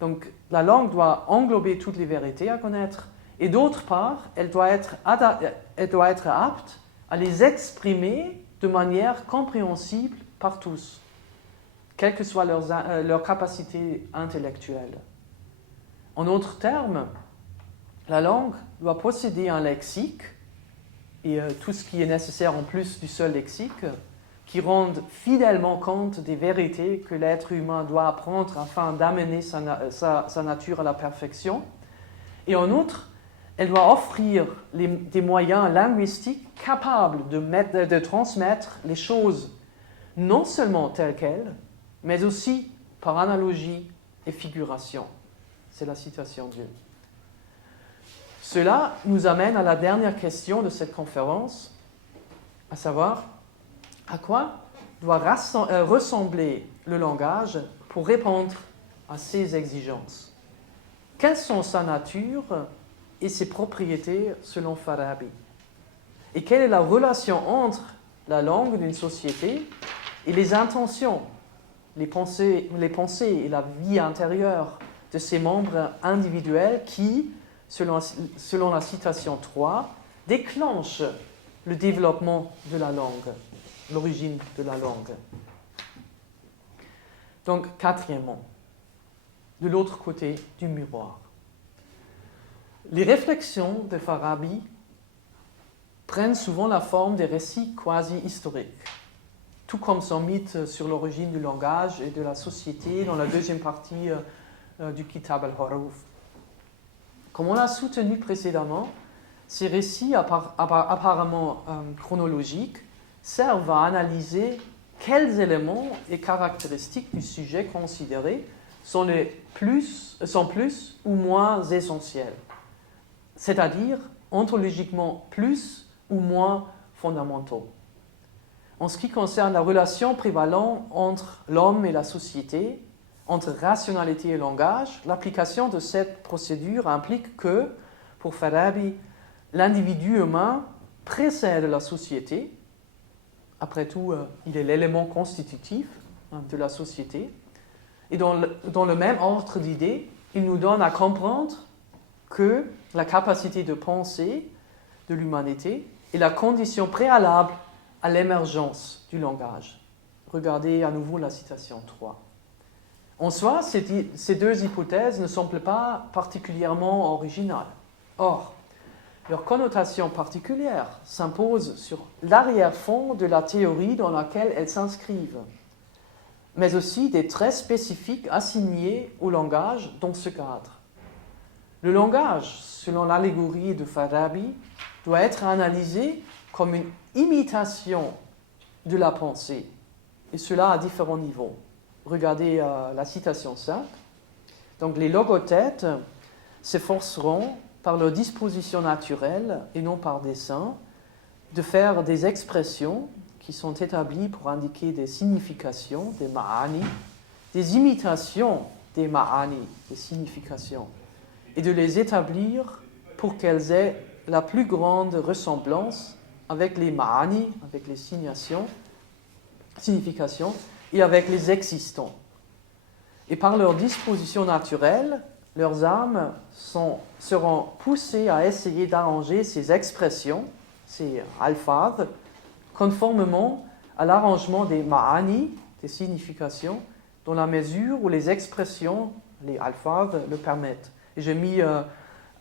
Donc, la langue doit englober toutes les vérités à connaître, et d'autre part, elle doit être apte à les exprimer de manière compréhensible par tous, quelle que soit leur capacité intellectuelle. En d'autres termes, la langue doit posséder un lexique et tout ce qui est nécessaire en plus du seul lexique qui rendent fidèlement compte des vérités que l'être humain doit apprendre afin d'amener sa nature à la perfection. Et en outre, elle doit offrir des moyens linguistiques capables de transmettre les choses non seulement telles quelles, mais aussi par analogie et figuration. C'est la citation Dieu. Cela nous amène à la dernière question de cette conférence, à savoir, à quoi doit ressembler le langage pour répondre à ces exigences? Quelles sont sa nature et ses propriétés selon Farabi? Et quelle est la relation entre la langue d'une société et les intentions, les pensées et la vie intérieure de ses membres individuels qui, selon la citation 3, déclenchent le développement de la langue, l'origine de la langue. Donc, quatrièmement, de l'autre côté du miroir. Les réflexions de Farabi prennent souvent la forme des récits quasi-historiques, tout comme son mythe sur l'origine du langage et de la société dans la deuxième partie du Kitab al-Huruf. Comme on l'a soutenu précédemment, ces récits apparemment chronologiques servent à analyser quels éléments et caractéristiques du sujet considéré sont plus ou moins essentiels, c'est-à-dire ontologiquement plus ou moins fondamentaux. En ce qui concerne la relation prévalente entre l'homme et la société, entre rationalité et langage, l'application de cette procédure implique que, pour Farabi, l'individu humain précède la société. Après tout, il est l'élément constitutif de la société. Et dans le même ordre d'idées, il nous donne à comprendre que la capacité de penser de l'humanité est la condition préalable à l'émergence du langage. Regardez à nouveau la citation 3. En soi, ces deux hypothèses ne semblent pas particulièrement originales. Or, leur connotation particulière s'impose sur l'arrière-fond de la théorie dans laquelle elles s'inscrivent, mais aussi des traits spécifiques assignés au langage dans ce cadre. Le langage, selon l'allégorie de Farabi, doit être analysé comme une imitation de la pensée, et cela à différents niveaux. Regardez la citation 5. Donc, les logothètes s'efforceront, par leur disposition naturelle et non par dessein, de faire des expressions qui sont établies pour indiquer des significations, des ma'ani, des imitations des ma'ani, des significations, et de les établir pour qu'elles aient la plus grande ressemblance avec les ma'ani, avec les significations, et avec les existants. Et par leur disposition naturelle, leurs âmes seront poussées à essayer d'arranger ces expressions, ces alphades, conformément à l'arrangement des ma'ani, des significations, dans la mesure où les expressions, les alphades, le permettent. Et j'ai mis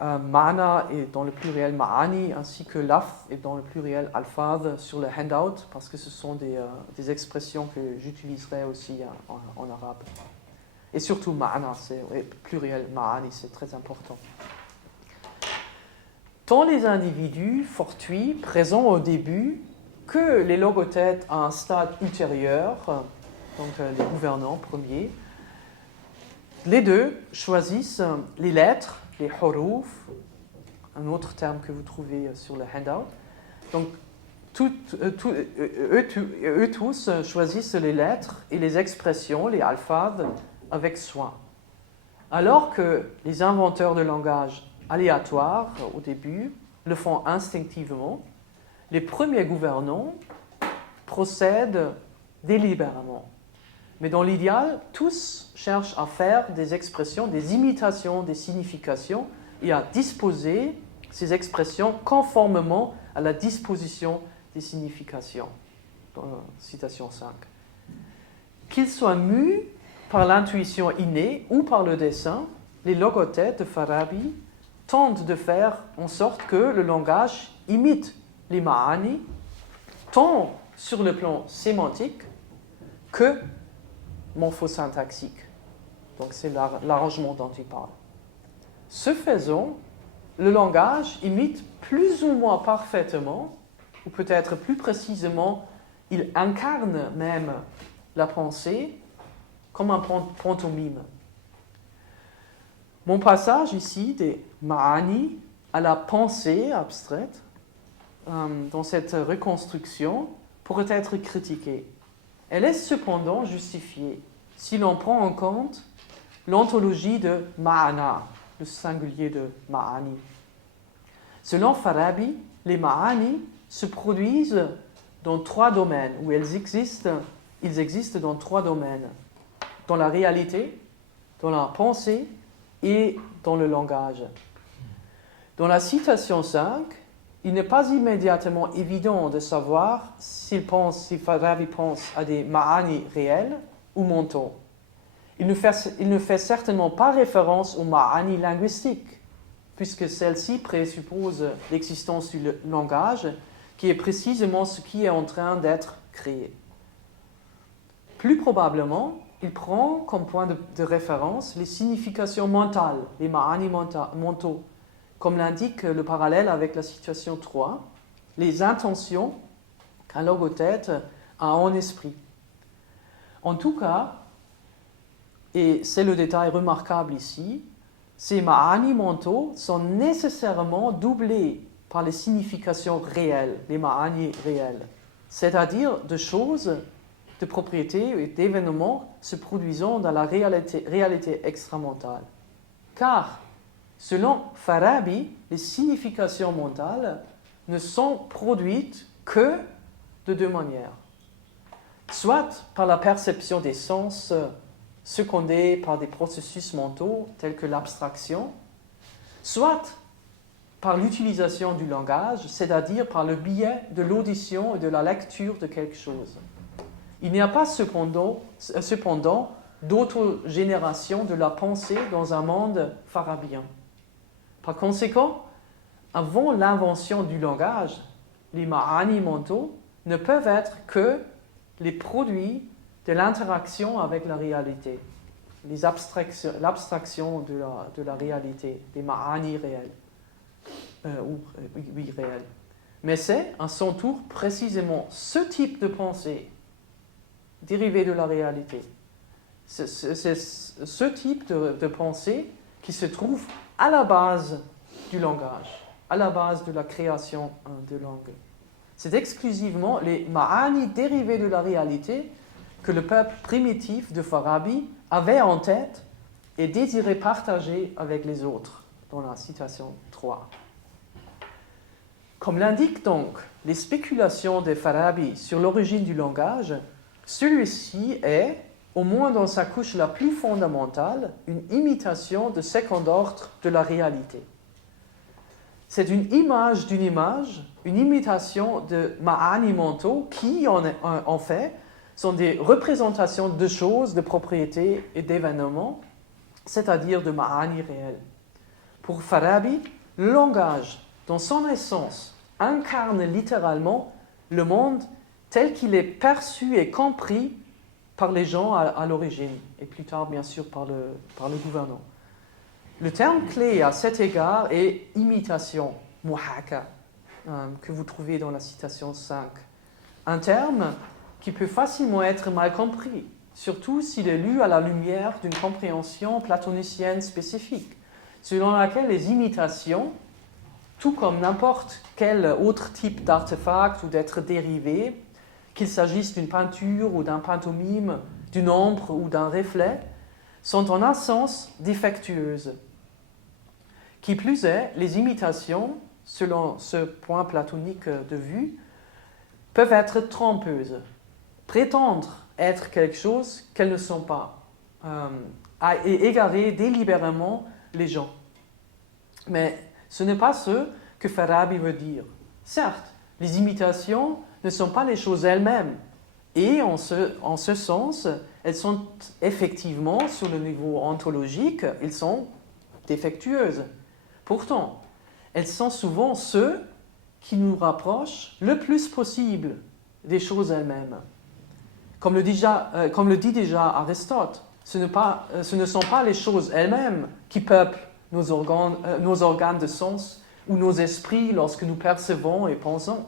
mana et dans le pluriel ma'ani, ainsi que laf et dans le pluriel alphad sur le handout, parce que ce sont des expressions que j'utiliserai aussi en arabe. Et surtout ma'ana, c'est pluriel ma'ani, c'est très important. Tant les individus fortuits présents au début que les logothètes à un stade ultérieur, donc les gouvernants premiers, les deux choisissent les lettres, les huruf, un autre terme que vous trouvez sur le handout. Donc, eux tous choisissent les lettres et les expressions, les alphades, avec soin. Alors que les inventeurs de langage aléatoires, au début, le font instinctivement, les premiers gouvernants procèdent délibérément. Mais dans l'idéal, tous cherchent à faire des expressions, des imitations, des significations et à disposer ces expressions conformément à la disposition des significations. Dans la citation 5. Qu'ils soient mus par l'intuition innée ou par le dessein, les logothètes de Farabi tentent de faire en sorte que le langage imite les ma'ani, tant sur le plan sémantique que morphosyntaxique. Donc c'est l'arrangement dont il parle. Ce faisant, le langage imite plus ou moins parfaitement, ou peut-être plus précisément, il incarne même la pensée comme un pantomime. Mon passage ici des ma'ani à la pensée abstraite, dans cette reconstruction, pourrait être critiquée. Elle est cependant justifiée si l'on prend en compte l'ontologie de ma'ana, le singulier de ma'ani. Selon Farabi, les ma'ani se produisent dans 3 domaines, où ils existent dans 3 domaines, dans la réalité, dans la pensée et dans le langage. Dans la citation 5, il n'est pas immédiatement évident de savoir si Farabi pense à des ma'ani réels ou mentaux. Il ne fait certainement pas référence aux ma'ani linguistiques, puisque celle-ci présuppose l'existence du langage, qui est précisément ce qui est en train d'être créé. Plus probablement, il prend comme point de référence les significations mentales, les ma'ani mentaux, comme l'indique le parallèle avec la situation 3, les intentions qu'un logothète a en esprit. En tout cas, et c'est le détail remarquable ici, ces ma'ani mentaux sont nécessairement doublés par les significations réelles, les ma'ani réels, c'est-à-dire de choses, de propriétés et d'événements se produisant dans la réalité extramentale. Car, selon Farabi, les significations mentales ne sont produites que de 2 manières. Soit par la perception des sens secondés par des processus mentaux tels que l'abstraction, soit par l'utilisation du langage, c'est-à-dire par le biais de l'audition et de la lecture de quelque chose. Il n'y a pas cependant d'autogénération de la pensée dans un monde farabien. Par conséquent, avant l'invention du langage, les ma'ani mentaux ne peuvent être que les produits de l'interaction avec la réalité, l'abstraction de la réalité, des ma'ani réels, réels. Mais c'est, à son tour, précisément ce type de pensée dérivé de la réalité. C'est ce type de pensée qui se trouve à la base du langage, à la base de la création de langue. C'est exclusivement les ma'ani dérivés de la réalité que le peuple primitif de Farabi avait en tête et désirait partager avec les autres, dans la citation 3. Comme l'indiquent donc les spéculations de Farabi sur l'origine du langage, celui-ci est, au moins dans sa couche la plus fondamentale, une imitation de second ordre de la réalité. C'est une image d'une image, une imitation de ma'ani mentaux qui, en fait, sont des représentations de choses, de propriétés et d'événements, c'est-à-dire de ma'ani réels. Pour Farabi, le langage, dans son essence, incarne littéralement le monde tel qu'il est perçu et compris par les gens à l'origine, et plus tard, bien sûr, par le gouvernant. Le terme clé à cet égard est imitation, muhaka, que vous trouvez dans la citation 5. Un terme qui peut facilement être mal compris, surtout s'il est lu à la lumière d'une compréhension platonicienne spécifique, selon laquelle les imitations, tout comme n'importe quel autre type d'artefact ou d'être dérivé, qu'il s'agisse d'une peinture ou d'un pantomime, d'une ombre ou d'un reflet, sont en un sens défectueuses. Qui plus est, les imitations, selon ce point platonique de vue, peuvent être trompeuses, prétendre être quelque chose qu'elles ne sont pas, et égarer délibérément les gens. Mais ce n'est pas ce que Farabi veut dire. Certes, les imitations ne sont pas les choses elles-mêmes, et en ce sens, elles sont effectivement, sur le niveau ontologique, elles sont défectueuses. Pourtant, elles sont souvent ceux qui nous rapprochent le plus possible des choses elles-mêmes. Comme le dit déjà Aristote, ce ne sont pas les choses elles-mêmes qui peuplent nos organes de sens ou nos esprits lorsque nous percevons et pensons,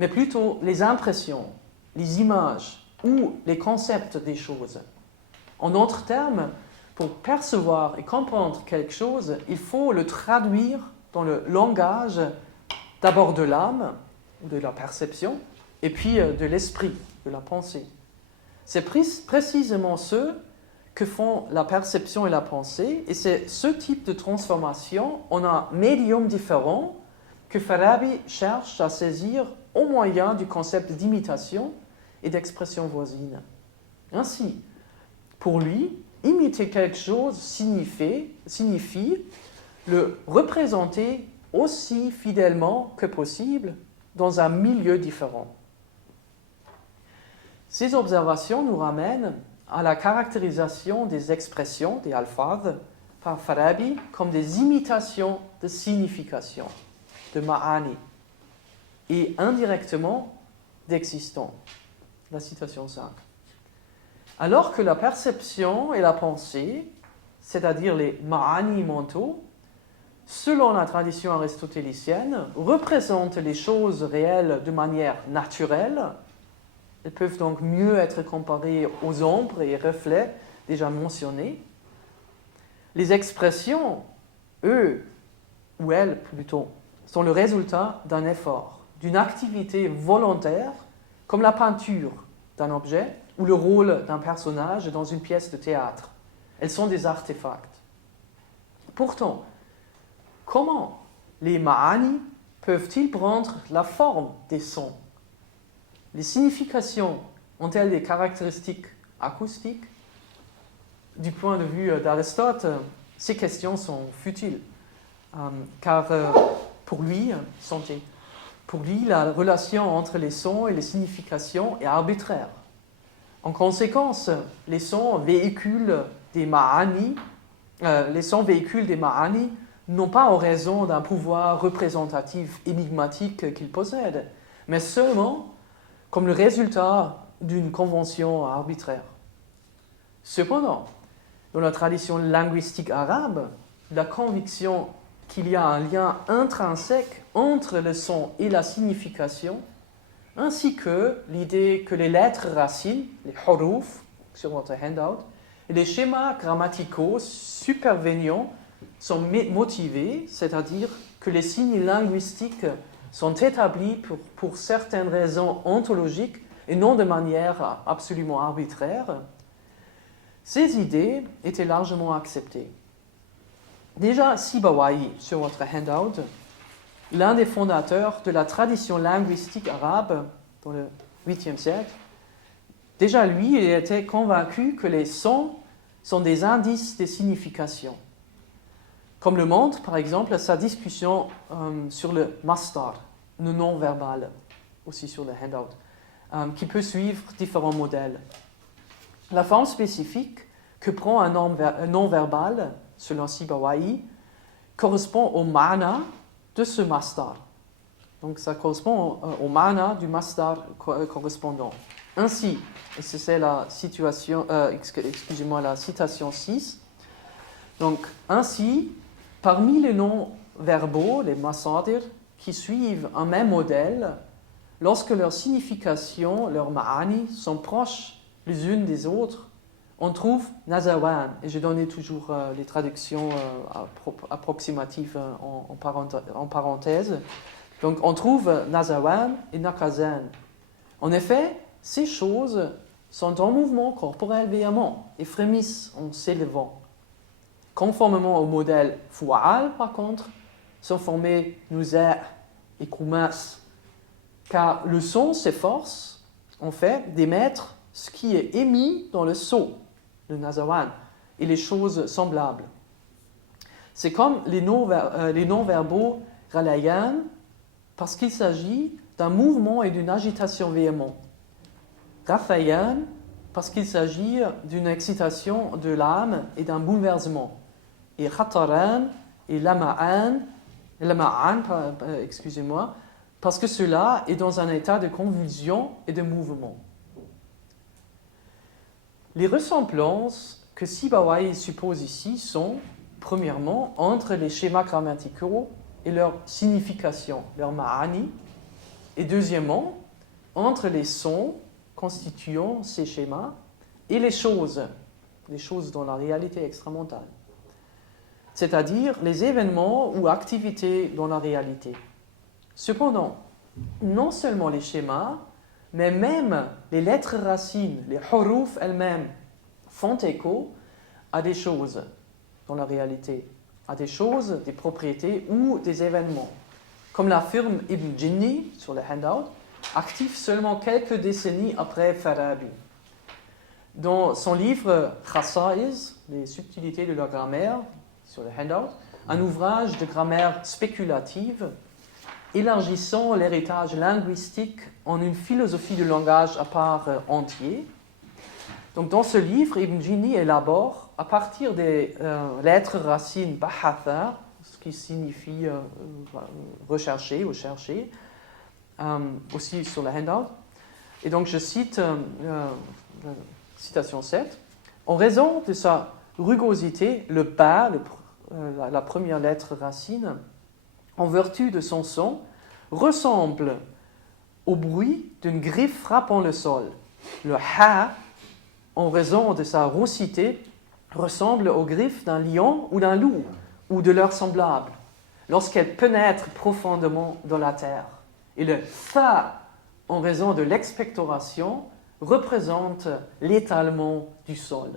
mais plutôt les impressions, les images ou les concepts des choses. En d'autres termes, pour percevoir et comprendre quelque chose, il faut le traduire dans le langage d'abord de l'âme, de la perception, et puis de l'esprit, de la pensée. C'est précisément ce que font la perception et la pensée, et c'est ce type de transformation en un médium différent que Farabi cherche à saisir au moyen du concept d'imitation et d'expression voisine. Ainsi, pour lui, imiter quelque chose signifie le représenter aussi fidèlement que possible dans un milieu différent. Ces observations nous ramènent à la caractérisation des expressions, des alphaz, par Farabi comme des imitations de signification, de ma'ani, et indirectement d'existants. La citation 5. Alors que la perception et la pensée, c'est-à-dire les ma'ani mentaux, selon la tradition aristotélicienne, représentent les choses réelles de manière naturelle. Elles peuvent donc mieux être comparées aux ombres et reflets déjà mentionnés. Les expressions, eux, ou elles plutôt, sont le résultat d'un effort, d'une activité volontaire, comme la peinture d'un objet ou le rôle d'un personnage dans une pièce de théâtre. Elles sont des artefacts. Pourtant, comment les ma'ani peuvent-ils prendre la forme des sons? Les significations ont-elles des caractéristiques acoustiques? Du point de vue d'Aristote, ces questions sont futiles, car pour lui, la relation entre les sons et les significations est arbitraire. En conséquence, les sons véhiculent des ma'ani, non pas en raison d'un pouvoir représentatif énigmatique qu'ils possèdent, mais seulement comme le résultat d'une convention arbitraire. Cependant, dans la tradition linguistique arabe, la conviction qu'il y a un lien intrinsèque entre le son et la signification, ainsi que l'idée que les lettres racines, les huruf, sur votre handout, et les schémas grammaticaux supervenants sont motivés, c'est-à-dire que les signes linguistiques sont établis pour certaines raisons ontologiques et non de manière absolument arbitraire, ces idées étaient largement acceptées. Déjà, Sibawayh, sur votre handout, l'un des fondateurs de la tradition linguistique arabe dans le 8e siècle, déjà lui, il était convaincu que les sons sont des indices de signification. Comme le montre, par exemple, sa discussion sur le mastar, le non-verbal, aussi sur le handout, qui peut suivre différents modèles. La forme spécifique que prend un non-verbal, selon Sibawayh, correspond au mana de ce mastar. Donc ça correspond au mana du mastar correspondant. Ainsi, et c'est la citation 6, donc ainsi, parmi les non-verbaux, les masadir, qui suivent un même modèle, lorsque leurs significations, leurs ma'ani, sont proches les unes des autres, on trouve nazawan, et j'ai donné toujours les traductions approximatives en parenthèse. Donc on trouve nazawan et nakazan. En effet, ces choses sont en mouvement corporel véhément et frémissent en s'élevant. Conformément au modèle fu'al, par contre, sont formés nuza' et kumas, car le son s'efforce, en fait, d'émettre ce qui est émis dans le so, le nazawan, et les choses semblables. C'est comme les non-verbaux ralayan, parce qu'il s'agit d'un mouvement et d'une agitation véhément. Rafayan, parce qu'il s'agit d'une excitation de l'âme et d'un bouleversement. et khataran et lama'an, excusez-moi, parce que cela est dans un état de convulsion et de mouvement. Les ressemblances que Sibawayh suppose ici sont, premièrement, entre les schémas grammaticaux et leur signification, leur ma'ani, et deuxièmement, entre les sons constituant ces schémas et les choses dans la réalité extramentale, c'est-à-dire les événements ou activités dans la réalité. Cependant, non seulement les schémas, mais même les lettres racines, les huruf elles-mêmes, font écho à des choses dans la réalité, à des choses, des propriétés ou des événements. Comme l'affirme Ibn Jinni sur le handout, actif seulement quelques décennies après Farabi. Dans son livre Khasa'is, les subtilités de la grammaire, sur le handout, un ouvrage de grammaire spéculative, élargissant l'héritage linguistique en une philosophie du langage à part entier. Donc, dans ce livre, Ibn Jinni élabore, à partir des lettres racines bahatha, ce qui signifie rechercher ou chercher, aussi sur le handout. Et donc, je cite citation 7. En raison de sa rugosité, le ba, la première lettre racine, en vertu de son son, ressemble au bruit d'une griffe frappant le sol. Le ha, en raison de sa roussité, ressemble aux griffes d'un lion ou d'un loup, ou de leurs semblables, lorsqu'elle pénètre profondément dans la terre. Et le tha, en raison de l'expectoration, représente l'étalement du sol.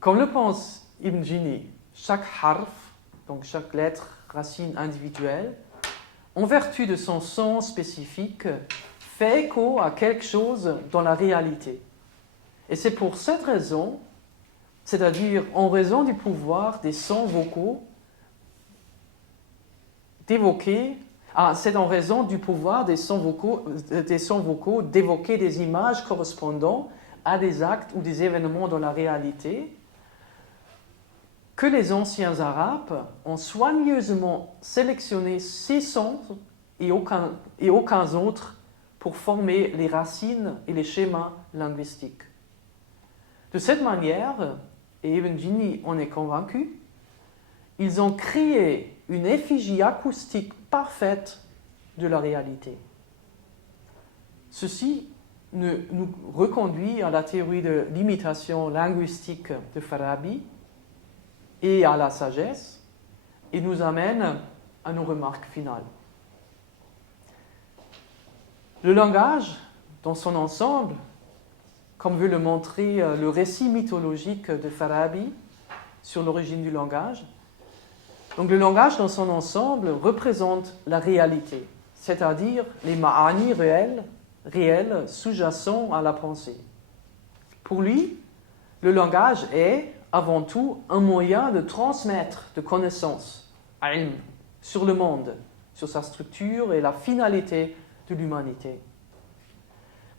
Comme le pense Ibn Jinni, chaque harf, donc chaque lettre racine individuelle, en vertu de son son spécifique, fait écho à quelque chose dans la réalité. Et c'est pour cette raison, c'est-à-dire en raison du pouvoir des sons vocaux d'évoquer, c'est en raison du pouvoir des sons vocaux d'évoquer des images correspondant à des actes ou des événements dans la réalité, que les anciens Arabes ont soigneusement sélectionné ces sons et aucun autre pour former les racines et les schémas linguistiques. De cette manière, et Ibn Jinni en est convaincu, ils ont créé une effigie acoustique parfaite de la réalité. Ceci nous reconduit à la théorie de l'imitation linguistique de Farabi et à la sagesse, et nous amène à nos remarques finales. Le langage, dans son ensemble, comme veut le montrer le récit mythologique de Farabi sur l'origine du langage, donc le langage dans son ensemble représente la réalité, c'est-à-dire les ma'ani réels sous-jacents à la pensée. Pour lui, le langage est, avant tout, un moyen de transmettre de connaissances, ilm, sur le monde, sur sa structure et la finalité de l'humanité.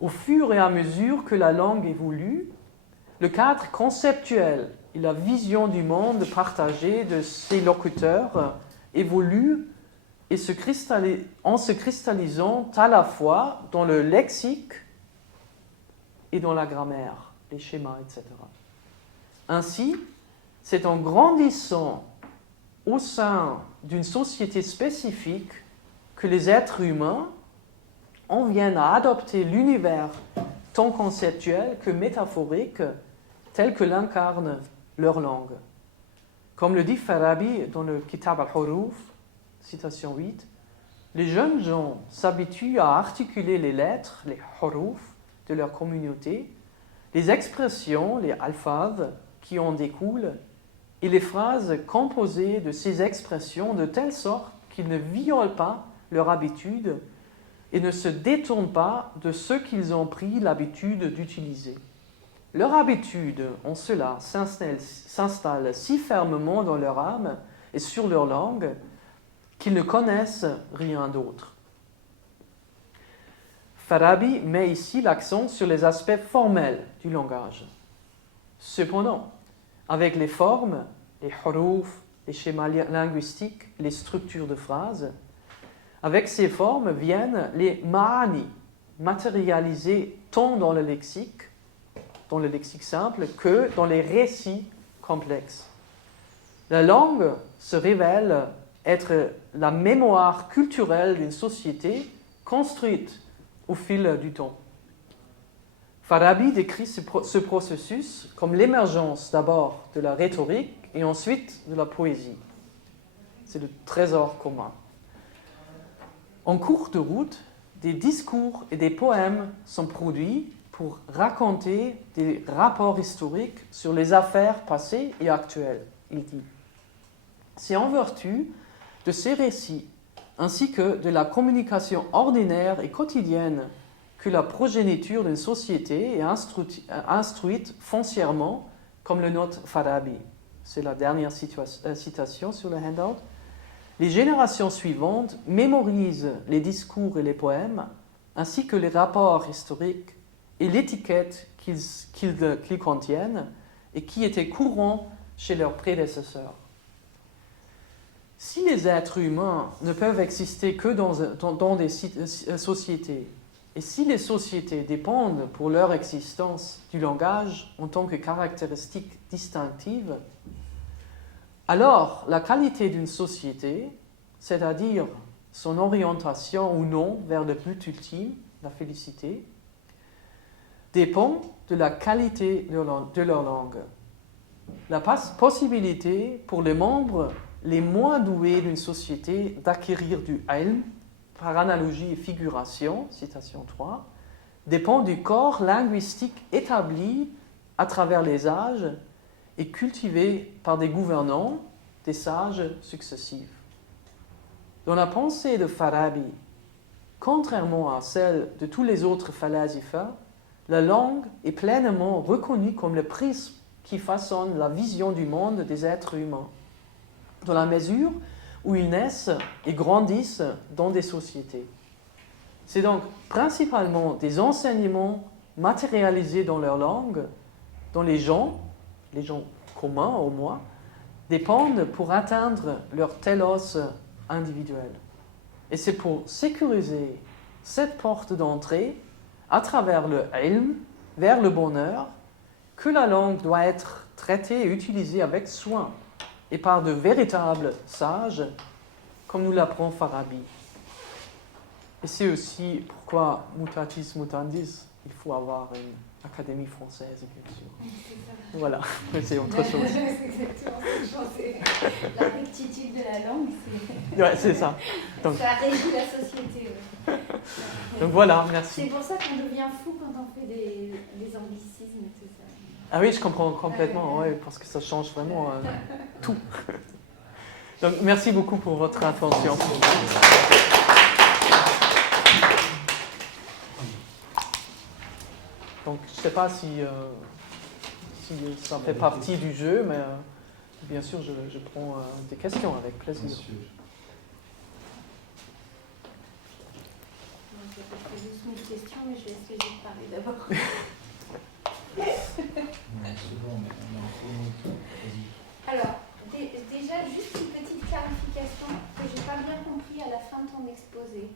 Au fur et à mesure que la langue évolue, le cadre conceptuel et la vision du monde partagée de ses locuteurs évoluent en se cristallisant à la fois dans le lexique et dans la grammaire, les schémas, etc. Ainsi, c'est en grandissant au sein d'une société spécifique que les êtres humains en viennent à adopter l'univers tant conceptuel que métaphorique tel que l'incarne leur langue. Comme le dit Farabi dans le Kitab al-Huruf, citation 8, les jeunes gens s'habituent à articuler les lettres, les huruf de leur communauté, les expressions, les alphaz qui en découlent, et les phrases composées de ces expressions de telle sorte qu'ils ne violent pas leur habitude et ne se détournent pas de ce qu'ils ont pris l'habitude d'utiliser. Leur habitude, en cela, s'installe si fermement dans leur âme et sur leur langue qu'ils ne connaissent rien d'autre. Farabi met ici l'accent sur les aspects formels du langage. Cependant, avec les formes, les huruf, les schémas linguistiques, les structures de phrases. Avec ces formes viennent les ma'ani, matérialisés tant dans le lexique simple, que dans les récits complexes. La langue se révèle être la mémoire culturelle d'une société construite au fil du temps. Farabi décrit ce processus comme l'émergence d'abord de la rhétorique et ensuite de la poésie. C'est le trésor commun. En cours de route, des discours et des poèmes sont produits pour raconter des rapports historiques sur les affaires passées et actuelles, il dit. C'est en vertu de ces récits, ainsi que de la communication ordinaire et quotidienne, que la progéniture d'une société est instruite foncièrement, comme le note Farabi. C'est la dernière citation sur le handout. Les générations suivantes mémorisent les discours et les poèmes, ainsi que les rapports historiques et l'étiquette qu'ils contiennent et qui étaient courants chez leurs prédécesseurs. Si les êtres humains ne peuvent exister que dans des sociétés, et si les sociétés dépendent pour leur existence du langage en tant que caractéristique distinctive, alors la qualité d'une société, c'est-à-dire son orientation ou non vers le but ultime, la félicité, dépend de la qualité de leur langue. La possibilité pour les membres les moins doués d'une société d'acquérir du ilm, par analogie et figuration, citation 3, dépend du corps linguistique établi à travers les âges et cultivé par des gouvernants, des sages successifs. Dans la pensée de Farabi, contrairement à celle de tous les autres falasifa, la langue est pleinement reconnue comme le prisme qui façonne la vision du monde des êtres humains, dans la mesure où ils naissent et grandissent dans des sociétés. C'est donc principalement des enseignements matérialisés dans leur langue, dont les gens communs au moins, dépendent pour atteindre leur télos individuel. Et c'est pour sécuriser cette porte d'entrée à travers le ilm vers le bonheur que la langue doit être traitée et utilisée avec soin et par de véritables sages, comme nous l'apprend Farabi. Et c'est aussi pourquoi, mutatis mutandis, il faut avoir une académie française, bien sûr. Voilà, c'est autre chose. C'est exactement ce que je pensais. La rectitude de la langue, Ouais, c'est ça. Donc, ça régit la société. Ouais. donc voilà, merci. C'est pour ça qu'on devient fou quand on fait des anglicismes et tout ça. Ah oui, je comprends complètement, ouais, parce que ça change vraiment tout. Donc merci beaucoup pour votre attention. Donc je ne sais pas si ça fait partie du jeu, mais bien sûr je prends des questions avec plaisir. Bien sûr. J'ai pas fait 12 000 questions, mais je vais essayer de parler d'abord. Alors, déjà, juste une petite clarification que je n'ai pas bien compris à la fin de ton exposé.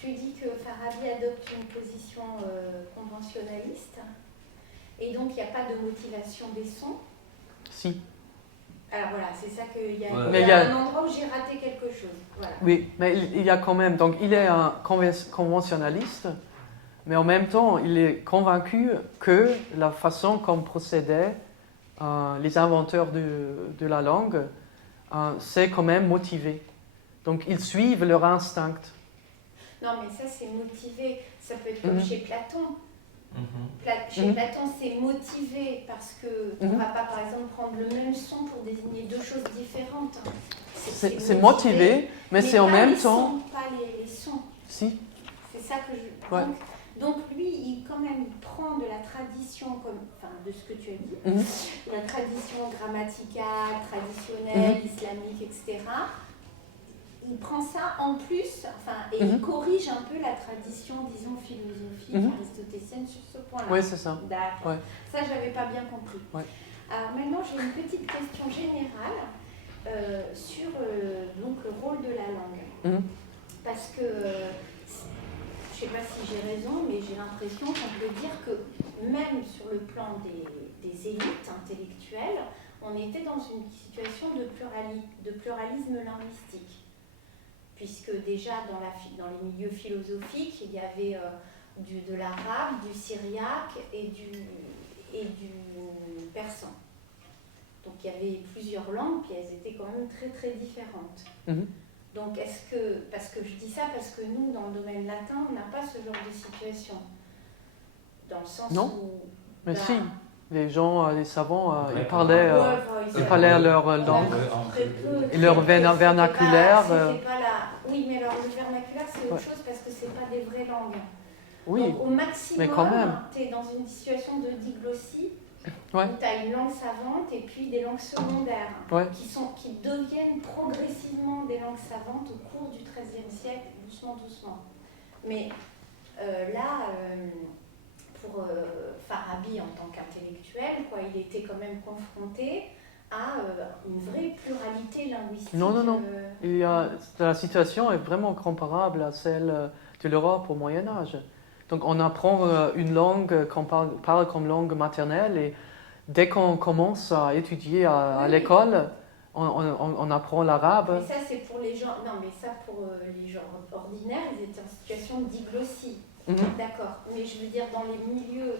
Tu dis que Farabi adopte une position conventionnaliste, et donc il n'y a pas de motivation des sons. Si. Alors voilà, c'est ça qu'il y a, Mais il y a un endroit où j'ai raté quelque chose. Voilà. Oui, mais il y a quand même, donc il est un conventionnaliste, mais en même temps il est convaincu que la façon comme procédaient les inventeurs de la langue, c'est quand même motivé. Donc ils suivent leur instinct. Non, mais ça c'est motivé, ça peut être comme chez Platon. Chez Mhm. Platon, c'est motivé parce que on ne va pas, par exemple, prendre le même son pour désigner deux choses différentes. C'est motivé, mais c'est en même temps... Pas les sons. Si. C'est ça que je... Ouais. Donc lui, quand même, il prend de la tradition, de ce que tu as dit, la tradition grammaticale, traditionnelle, islamique, etc. Il prend ça en plus, et il corrige un peu la tradition, disons, philosophique aristotélienne sur ce point-là. Oui, c'est ça. D'accord. Ouais. Ça, je n'avais pas bien compris. Ouais. Alors maintenant, j'ai une petite question générale sur donc, le rôle de la langue. Parce que, je ne sais pas si j'ai raison, mais j'ai l'impression qu'on peut dire que même sur le plan des élites intellectuelles, on était dans une situation de pluralisme linguistique. Puisque déjà dans les milieux philosophiques, il y avait de l'arabe, du syriaque et du persan. Donc il y avait plusieurs langues, puis elles étaient quand même très très différentes. Donc parce que je dis ça parce que nous, dans le domaine latin, on n'a pas ce genre de situation. Dans le sens Non, où... mais si, les gens, les savants, Ouais, ils parlaient leur langue. Et leur vernaculaire. Oui, mais alors le vernaculaire, c'est autre chose parce que ce n'est pas des vraies langues. Oui, donc, au maximum, mais quand même. tu es dans une situation de diglossie Ouais. où tu as une langue savante et puis des langues secondaires Ouais. qui deviennent progressivement des langues savantes au cours du XIIIe siècle, doucement. Mais pour Farabi en tant qu'intellectuel, il était quand même confronté à une vraie pluralité linguistique. Non. La situation est vraiment comparable à celle de l'Europe au Moyen-Âge. Donc on apprend une langue qu'on parle comme langue maternelle et dès qu'on commence à étudier à l'école, on apprend l'arabe. Mais ça c'est pour les gens, non mais ça pour les gens ordinaires, ils étaient en situation de diglossie. D'accord, mais je veux dire dans les milieux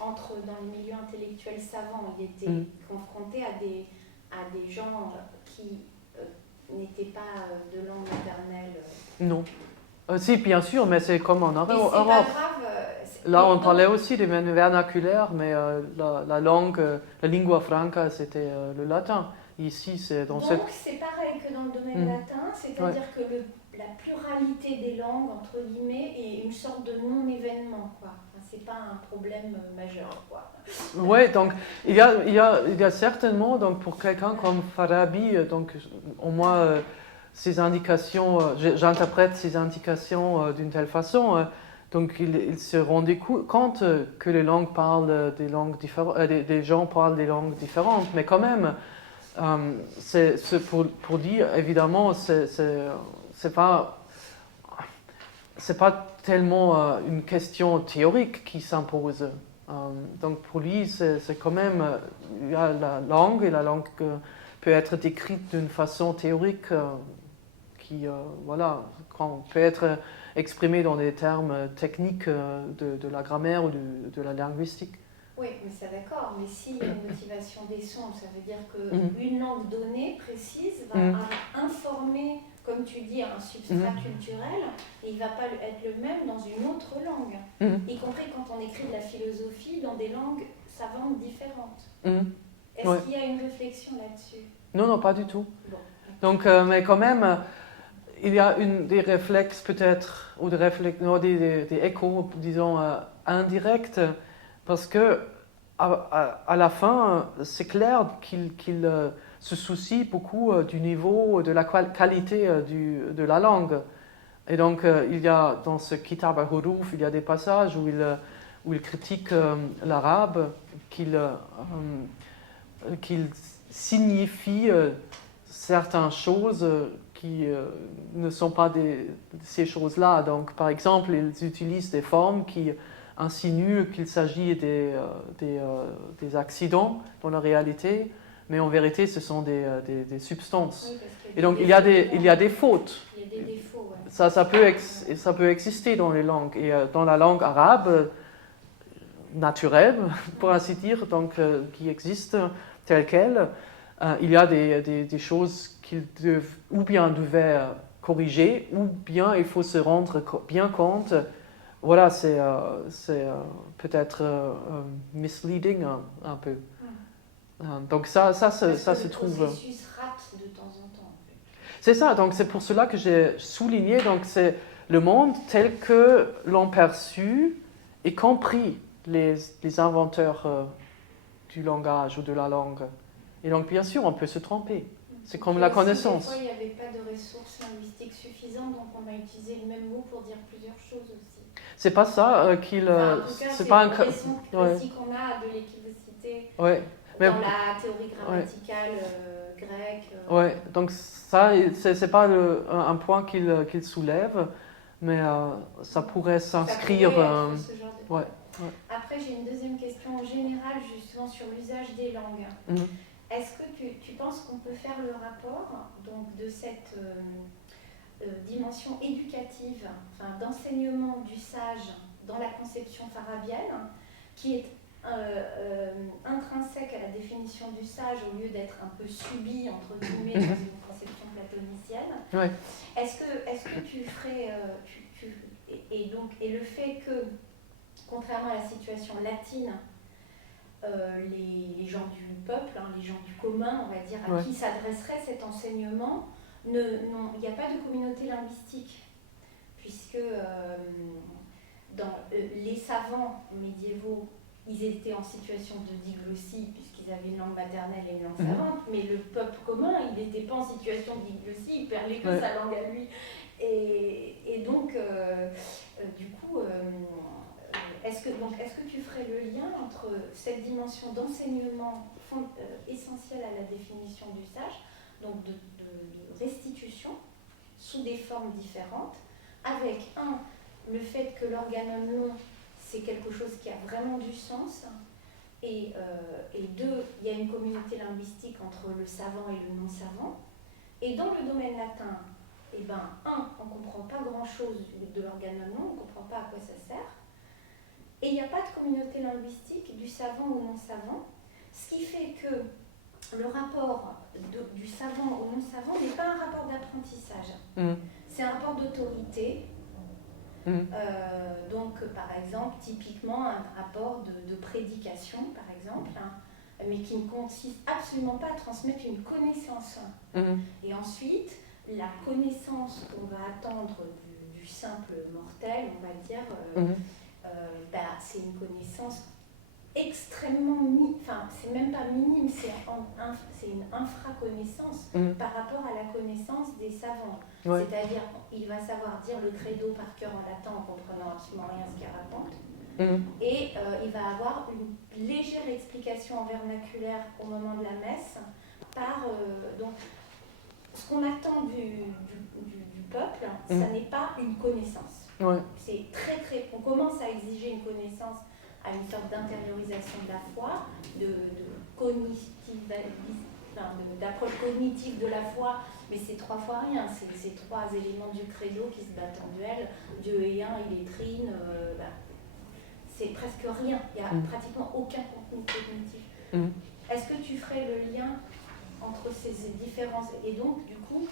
intellectuels savants, il était confronté à des gens qui n'étaient pas de langue maternelle. Non. Si, bien sûr, mais c'est comme en Europe. C'est pas grave. Là, on parlait aussi des vernaculaires, mais la langue, la lingua franca, c'était le latin. Ici, c'est dans Donc, c'est pareil que dans le domaine latin, c'est-à-dire que la pluralité des langues, entre guillemets, est une sorte de non-événement, quoi. Enfin, c'est pas un problème majeur, quoi. Oui, donc il y a certainement, donc pour quelqu'un comme Farabi, donc au moins ces indications, j'interprète ces indications d'une telle façon. Donc il se rendait compte que les langues parlent des langues différentes, des gens parlent des langues différentes, mais quand même, c'est pour dire évidemment, c'est pas tellement une question théorique qui s'impose. Donc pour lui, c'est quand même, il y a la langue, et la langue peut être décrite d'une façon théorique qui peut être exprimée dans des termes techniques de la grammaire ou de la linguistique. Oui, mais c'est d'accord, mais s'il y a une motivation des sons, ça veut dire qu'une langue donnée, précise, va informer, comme tu dis, un substrat culturel, et il ne va pas être le même dans une autre langue, y compris quand on écrit de la philosophie dans des langues savantes différentes. Est-ce qu'il y a une réflexion là-dessus ? Non, pas du tout. Bon. Donc, mais quand même, il y a des réflexes peut-être, ou des échos, disons, indirects, parce que à la fin, c'est clair qu'il se soucie beaucoup du niveau, de la qualité de la langue. Et donc, il y a dans ce Kitab al-Huruf, il y a des passages où il critique l'arabe, qu'il signifie certaines choses qui ne sont pas ces choses-là. Donc, par exemple, ils utilisent des formes qui insinuent qu'il s'agit des accidents dans la réalité, mais en vérité, ce sont des substances. Oui, et donc, il y a des fautes. Il y a des défauts, ouais. Ça peut exister dans les langues. Et dans la langue arabe, naturelle, pour ainsi dire, donc, qui existe telle qu'elle, il y a des choses qu'il devait corriger, ou bien il faut se rendre bien compte. Voilà, c'est peut-être misleading un peu. Donc ça se trouve. Le processus rate de temps en temps. C'est ça, donc c'est pour cela que j'ai souligné, donc c'est le monde tel que l'ont perçu et compris les inventeurs du langage ou de la langue. Et donc bien sûr, on peut se tromper. C'est comme la connaissance. Des fois, il n'y avait pas de ressources linguistiques suffisantes, donc on a utilisé le même mot pour dire plusieurs choses aussi. C'est pas ça qu'il. En tout cas, c'est pas un l'impression qu'on a de l'équivocité. Ouais. Mais, dans la théorie grammaticale grecque. Ouais, donc ça, c'est pas un point qu'il soulève, mais ça pourrait s'inscrire. Ça pourrait être ce genre de... Ouais. Après, j'ai une deuxième question générale justement sur l'usage des langues. Mhm. Est-ce que tu penses qu'on peut faire le rapport donc, de cette dimension éducative, enfin, d'enseignement du sage dans la conception farabienne, qui est intrinsèque à la définition du sage au lieu d'être un peu subi entre guillemets dans une conception platonicienne. Ouais. Est-ce que tu ferais et le fait que contrairement à la situation latine, les gens du peuple, les gens du commun, on va dire, à qui s'adresserait cet enseignement, il n'y a pas de communauté linguistique, puisque les savants médiévaux, ils étaient en situation de diglossie, puisqu'ils avaient une langue maternelle et une langue savante, mais le peuple commun, il n'était pas en situation de diglossie, il parlait que sa langue à lui. Et donc, du coup, est-ce que tu ferais le lien entre cette dimension d'enseignement essentielle à la définition du sage, donc de restitution sous des formes différentes, avec le fait que l'organon long, c'est quelque chose qui a vraiment du sens, et deux, il y a une communauté linguistique entre le savant et le non-savant, et dans le domaine latin, on ne comprend pas grand-chose de l'organon long, on ne comprend pas à quoi ça sert, et il n'y a pas de communauté linguistique du savant au non-savant, ce qui fait que le rapport du savant au non-savant n'est pas un rapport d'apprentissage. C'est un rapport d'autorité. Donc, par exemple, typiquement, un rapport de prédication, par exemple, mais qui ne consiste absolument pas à transmettre une connaissance. Et ensuite, la connaissance qu'on va attendre du simple mortel, on va dire, c'est une connaissance extrêmement c'est même pas minime, c'est une infraconnaissance par rapport à la connaissance des savants. C'est-à-dire, il va savoir dire le credo par cœur en latin en comprenant absolument rien à ce qu'il raconte. Et il va avoir une légère explication en vernaculaire au moment de la messe donc, ce qu'on attend du peuple, ça n'est pas une connaissance. C'est on commence à exiger une connaissance à une sorte d'intériorisation de la foi, d'approche cognitive de la foi, mais c'est 3 fois rien, c'est 3 éléments du credo qui se battent en duel, Dieu est un, il est trine, c'est presque rien, il n'y a pratiquement aucun contenu cognitif. Est-ce que tu ferais le lien entre ces différences? Et donc, du coup,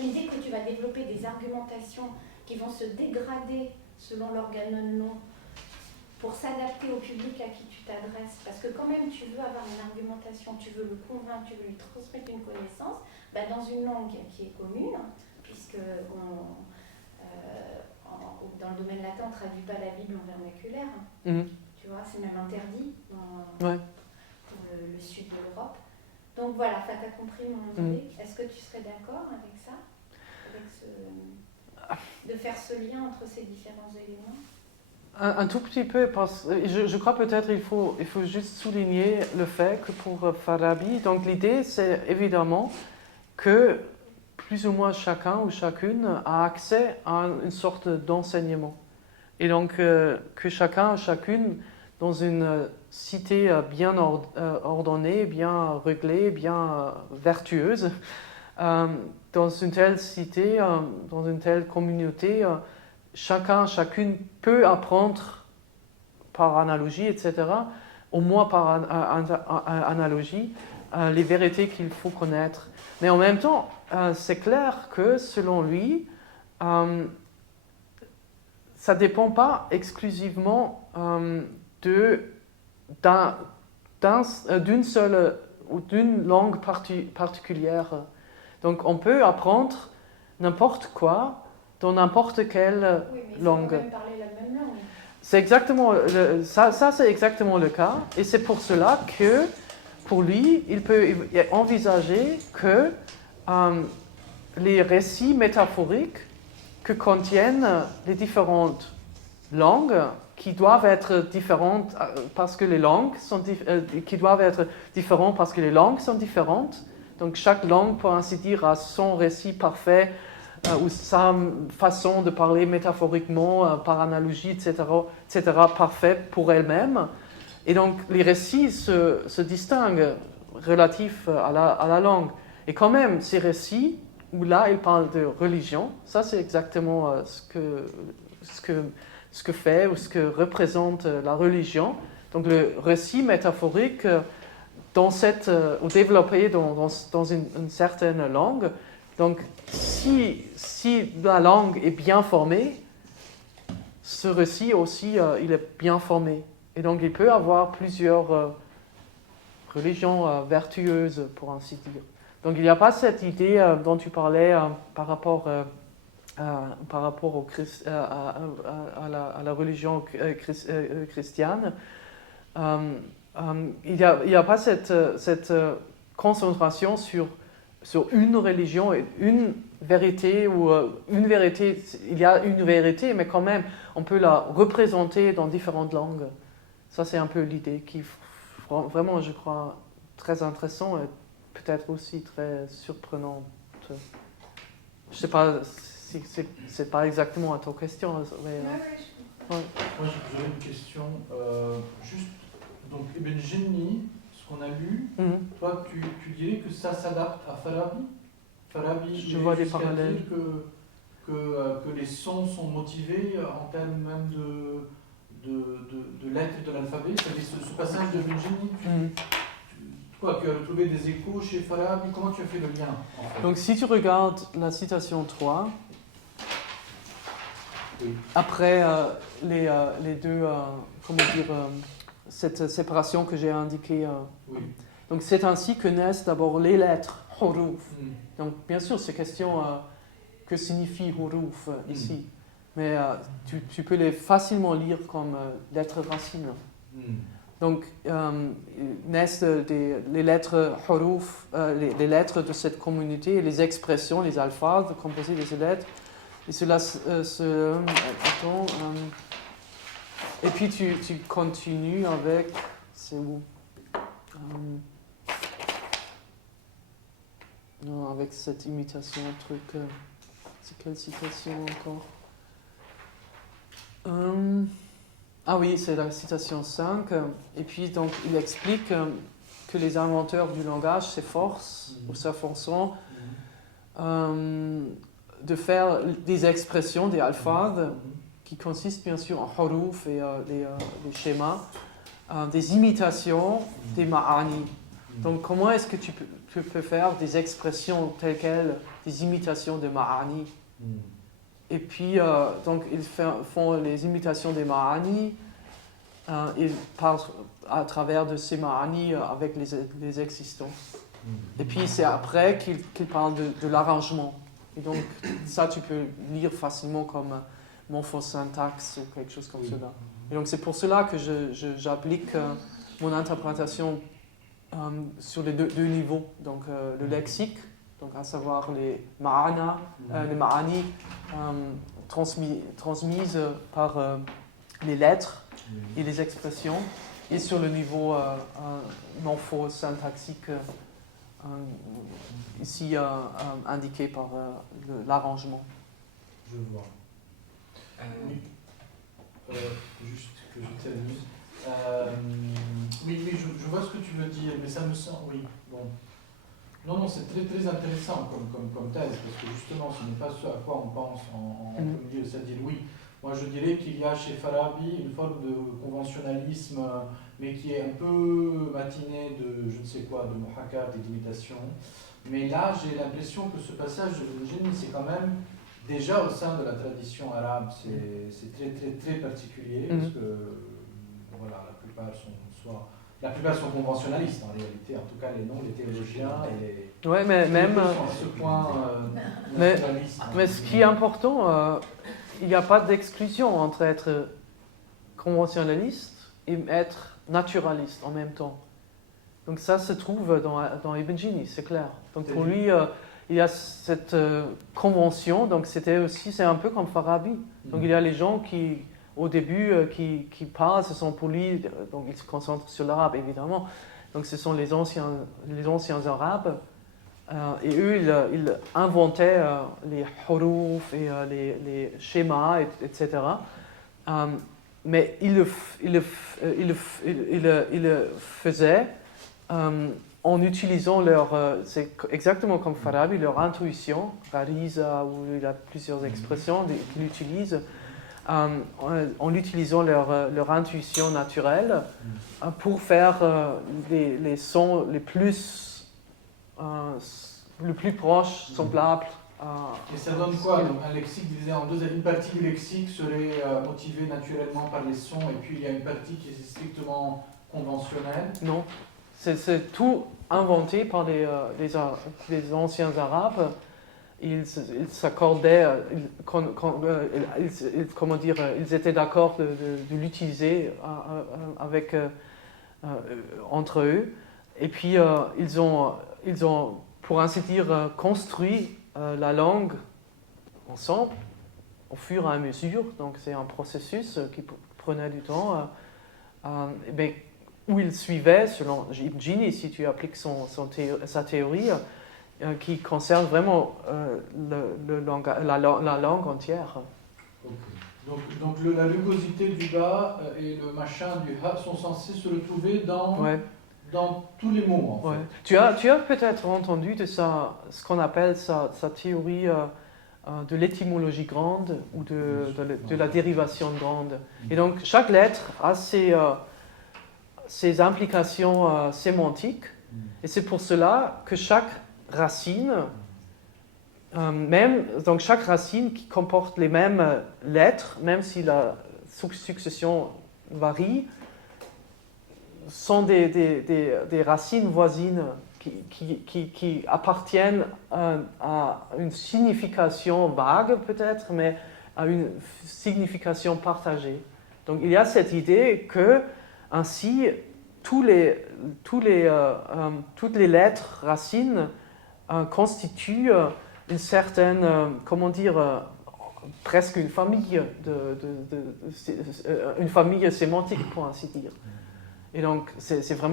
l'idée que tu vas développer des argumentations qui vont se dégrader selon l'organon long pour s'adapter au public à qui tu t'adresses, parce que quand même tu veux avoir une argumentation, tu veux le convaincre, tu veux lui transmettre une connaissance, dans une langue qui est commune, puisque dans le domaine latin, on ne traduit pas la Bible en vernaculaire, tu vois, c'est même interdit dans le sud de l'Europe. Donc voilà, tu as compris mon idée. Est-ce que tu serais d'accord avec ça, de faire ce lien entre ces différents éléments? Un tout petit peu, parce je crois peut-être il faut juste souligner le fait que pour Farabi, donc l'idée c'est évidemment que plus ou moins chacun ou chacune a accès à une sorte d'enseignement. Et donc que chacun, chacune, dans une cité bien ordonnée, bien réglée, bien vertueuse, dans une telle cité, dans une telle communauté, chacun, chacune peut apprendre par analogie, etc., au moins par analogie, les vérités qu'il faut connaître. Mais en même temps, c'est clair que selon lui, ça ne dépend pas exclusivement d'une seule ou d'une langue particulière. Donc on peut apprendre n'importe quoi dans n'importe quelle langue. Quand même parler la même langue. C'est exactement ça c'est exactement le cas, et c'est pour cela que pour lui, il peut envisager que les récits métaphoriques que contiennent les différentes langues qui doivent être différentes parce que les langues sont qui doivent être différentes parce que les langues sont différentes. Donc chaque langue, pour ainsi dire, a son récit parfait ou sa façon de parler métaphoriquement, par analogie, etc., parfait pour elle-même. Et donc les récits se distinguent relatifs à la langue. Et quand même, ces récits, où là il parle de religion, ça c'est exactement ce que fait ou ce que représente la religion. Donc le récit métaphorique ou développé dans une certaine langue. Donc si la langue est bien formée, ce récit aussi il est bien formé. Et donc il peut y avoir plusieurs religions vertueuses, pour ainsi dire. Donc il n'y a pas cette idée dont tu parlais par rapport à la religion chrétienne. Il n'y a pas cette concentration sur une religion et une vérité, ou une vérité, il y a une vérité, mais quand même, on peut la représenter dans différentes langues. Ça, c'est un peu l'idée qui, vraiment, je crois, très intéressant et peut-être aussi très surprenante. Je ne sais pas si c'est pas exactement à ta question. Mais, ouais. Moi, j'ai une question. Juste, donc, Ibn Jinni, ce qu'on a lu, toi, tu dirais que ça s'adapte à Farabi. Farabi, je vois des parallèles. Dire que les sons sont motivés en termes même de lettres de l'alphabet. C'est ce passage de Ibn Jinni. Toi, tu as retrouvé des échos chez Farabi. Comment tu as fait le lien en fait? Donc, si tu regardes la citation 3, oui. Après les deux, cette séparation que j'ai indiquée. Oui. Donc c'est ainsi que naissent d'abord les lettres, huruf. Donc bien sûr, c'est question que signifie huruf ici. Mais tu peux les facilement lire comme lettres racines. Donc naissent les lettres huruf, les lettres de cette communauté, les expressions, les alphabets composés de ces lettres. Et cela attends, et puis tu continues avec, c'est où non, avec cette imitation, truc, c'est quelle citation encore ah oui, c'est la citation 5, et puis donc il explique que les inventeurs du langage s'efforcent, ou s'efforceront, de faire des expressions, des alphabets, qui consistent bien sûr en huruf et les schémas, des imitations des ma'ani. Donc comment est-ce que tu peux faire des expressions telles quelles, des imitations de ma'ani? Et puis, donc ils font les imitations des ma'ani, ils parlent à travers de ces ma'ani avec les existants. Et puis c'est après qu'ils parlent de l'arrangement. Et donc, ça, tu peux lire facilement comme morphosyntaxe ou quelque chose comme cela. Et donc, c'est pour cela que j'applique mon interprétation sur les deux niveaux. Donc, le lexique, donc à savoir les ma'ana, les ma'ani transmises par les lettres et les expressions, et sur le niveau morphosyntaxique, ici indiqué par l'arrangement. Je vois. Juste que je termine. Oui, je vois ce que tu veux dire, mais ça me semble. Oui, bon. Non, c'est très, très intéressant comme thèse, parce que justement, ce n'est pas ce à quoi on pense en premier lieu, c'est-à-dire, oui, moi je dirais qu'il y a chez Farabi une forme de conventionnalisme, mais qui est un peu matiné de je ne sais quoi, de muhakat et d'imitation. Mais là, j'ai l'impression que ce passage de Génie, c'est quand même, déjà au sein de la tradition arabe, c'est très, très, très particulier, parce que, voilà, la plupart sont conventionnalistes en réalité, en tout cas les noms des théologiens et les... Ouais, mais même... à ce point mais ce qui est important, il n'y a pas d'exclusion entre être conventionnaliste et être naturaliste en même temps. Donc ça se trouve dans Ibn Jinni, c'est clair. Donc pour lui, il y a cette convention, donc c'est un peu comme Farabi. Donc il y a les gens qui au début qui parlent, ce sont pour lui, donc il se concentre sur l'arabe évidemment, donc ce sont les anciens arabes, et eux ils inventaient les huruf et les schémas, etc. Mais ils le faisaient en utilisant c'est exactement comme Farabi, leur intuition, Rariza, où il a plusieurs expressions qu'il utilise, en utilisant leur intuition naturelle pour faire les sons les plus proches, semblables. Et ça donne quoi? Donc un lexique divisé en deux, une partie du lexique serait motivée naturellement par les sons, et puis il y a une partie qui est strictement conventionnelle. Non, c'est tout inventé par les anciens arabes. Ils s'accordaient, ils étaient d'accord de l'utiliser entre eux. Et puis ils ont, pour ainsi dire, construit la langue ensemble au fur et à mesure. Donc c'est un processus qui prenait du temps, où ils suivaient, selon Ibn Jini, si tu appliques sa théorie, qui concerne vraiment la langue entière. Okay. Donc la rugosité du bas et le machin du ha sont censés se retrouver dans tous les mots, en fait. Tu as peut-être entendu de ce qu'on appelle sa théorie de l'étymologie grande ou de la dérivation grande. Et donc chaque lettre a ses implications sémantiques, et c'est pour cela que chaque racine, donc chaque racine qui comporte les mêmes lettres, même si la succession varie, sont des racines voisines qui appartiennent à une signification vague peut-être, mais à une signification partagée. Donc il y a cette idée que ainsi toutes les lettres racines constituent une certaine, presque une famille, une famille sémantique, pour ainsi dire. Et donc, c'est super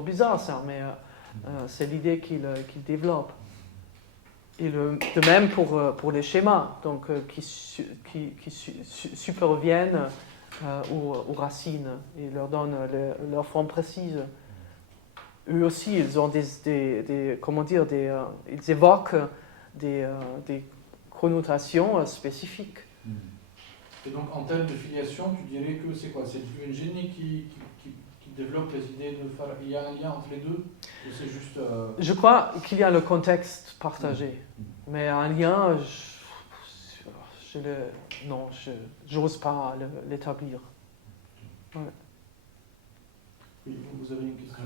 bizarre ça, mais c'est l'idée qu'il développe. Et de même pour les schémas, donc, qui superviennent aux racines et leur donnent leur forme précise. Eux aussi, ils ont ils évoquent des connotations spécifiques. Et donc, en termes de filiation, tu dirais que c'est quoi? C'est Ibn Jini qui développe les idées de Farabi? Il y a un lien entre les deux? Ou c'est juste... Je crois qu'il y a le contexte partagé. Mais un lien, je n'ose pas l'établir. Ouais. Oui, vous avez une question?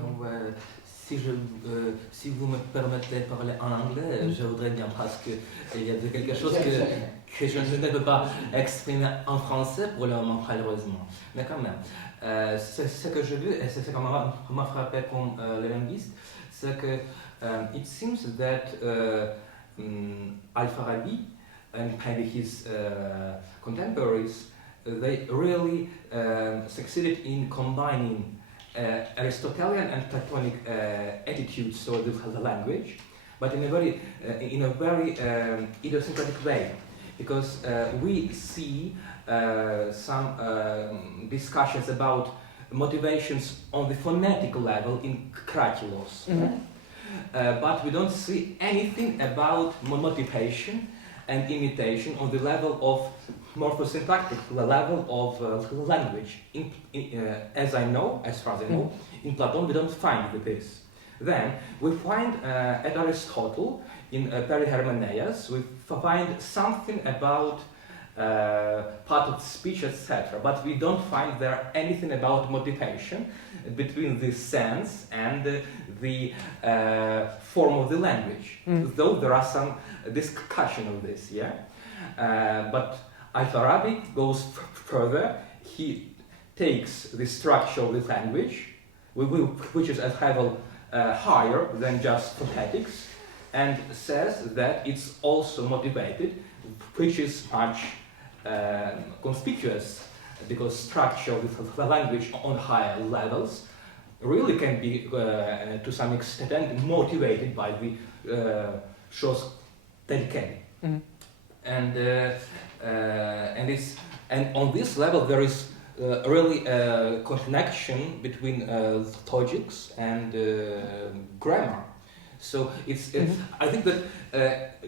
Si vous me permettez de parler en anglais, je voudrais bien, parce qu'il y a quelque chose que je ne peux pas exprimer en français pour le moment, malheureusement. Mais quand même, ce que j'ai vu, et c'est ce qui m'a frappé comme le linguiste, c'est que it seems that Al-Farabi and maybe his contemporaries, they really succeeded in combining Aristotelian and Platonic attitudes toward the language, but in a very idiosyncratic way, because we see some discussions about motivations on the phonetic level in Krakilos, but we don't see anything about motivation and imitation on the level of morphosyntactic, the level of language. As far as I know, in Plato we don't find this. Then we find at Aristotle, in Perihermeneias, we find something about part of speech, etc. But we don't find there anything about motivation between the sense and the form of the language. Though there are some discussion of this, but Al-Farabi goes further. He takes the structure of the language, which is at level higher than just phonetics, and says that it's also motivated, which is much conspicuous because structure of the language on higher levels really can be to some extent motivated by the chose tel quel. And on this level there is really a connection between logics and grammar. So it's I think that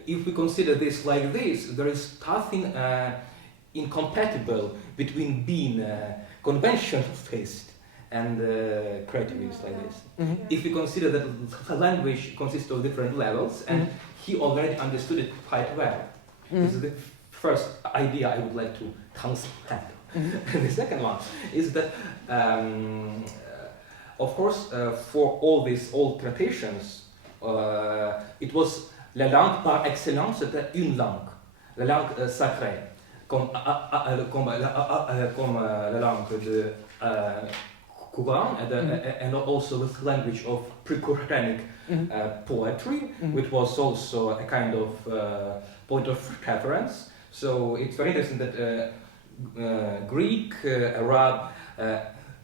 if we consider this like this, there is nothing incompatible between being conventionalist and creativist like this. If we consider that the language consists of different levels, and he already understood it quite well. This is the first idea I would like to transplant. The second one is that, of course, for all these old traditions, it was la langue par excellence, c'était une langue, la langue sacrée, comme la langue de Quran, and also the language of pre-Quranic poetry, which was also a kind of point of reference. So it's very interesting that Greek, Arab,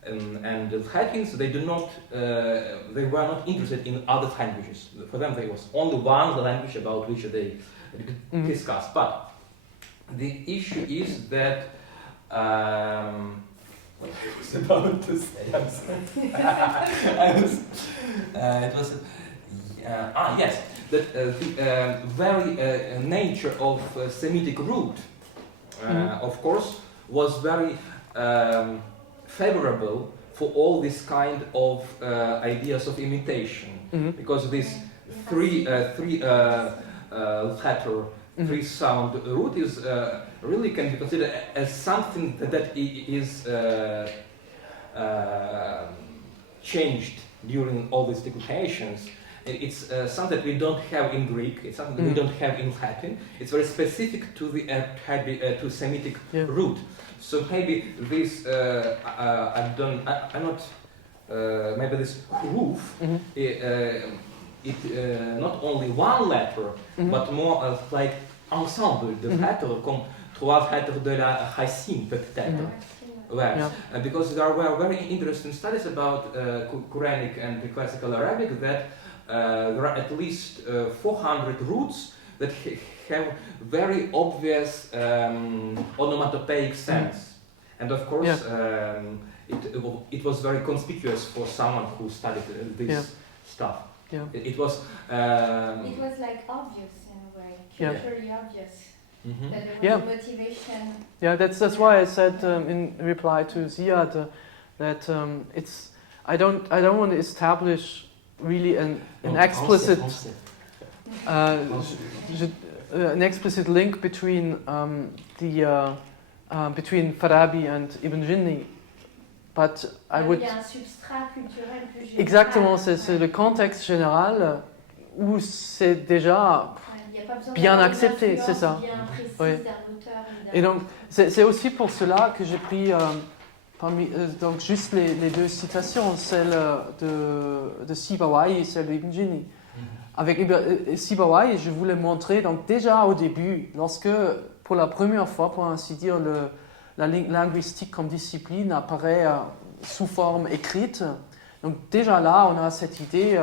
and the Latins, they were not interested in other languages. For them, there was only one language about which they discussed. But the issue is that what I was about to say, I'm sorry. Yes, that the very nature of Semitic root, of course, was very favorable for all this kind of ideas of imitation, because this three sound root is really can be considered as something that is changed during all these declinations. It's something that we don't have in Greek. It's something that we don't have in Latin. It's very specific to the to Semitic root. So maybe this I'm not maybe this roof. It not only one letter, but more like ensemble de lettres, comme trois lettres de la racine peut-être. Because there were very interesting studies about Quranic and the classical Arabic that there are at least 400 roots that have very obvious onomatopoeic sense. And of course, it was very conspicuous for someone who studied this stuff. It was like obvious in a way, culturally obvious. That there was motivation. Yeah, that's why I said in reply to Ziad that it's I don't want to establish really an explicit an explicit link between between Farabi and Ibn Jinni. But I would. Il y a un substrat culturel plus général. Exactement, c'est le contexte général où c'est déjà bien accepté, c'est ça. Bien précise d'un auteur, et donc, c'est aussi pour cela que j'ai pris donc juste les deux citations, celle de Sibawayh et celle d'Ibn Jinni. Avec Sibawayh, je voulais montrer, donc déjà au début, lorsque pour la première fois, pour ainsi dire, la linguistique comme discipline apparaît sous forme écrite. Donc déjà là, on a cette idée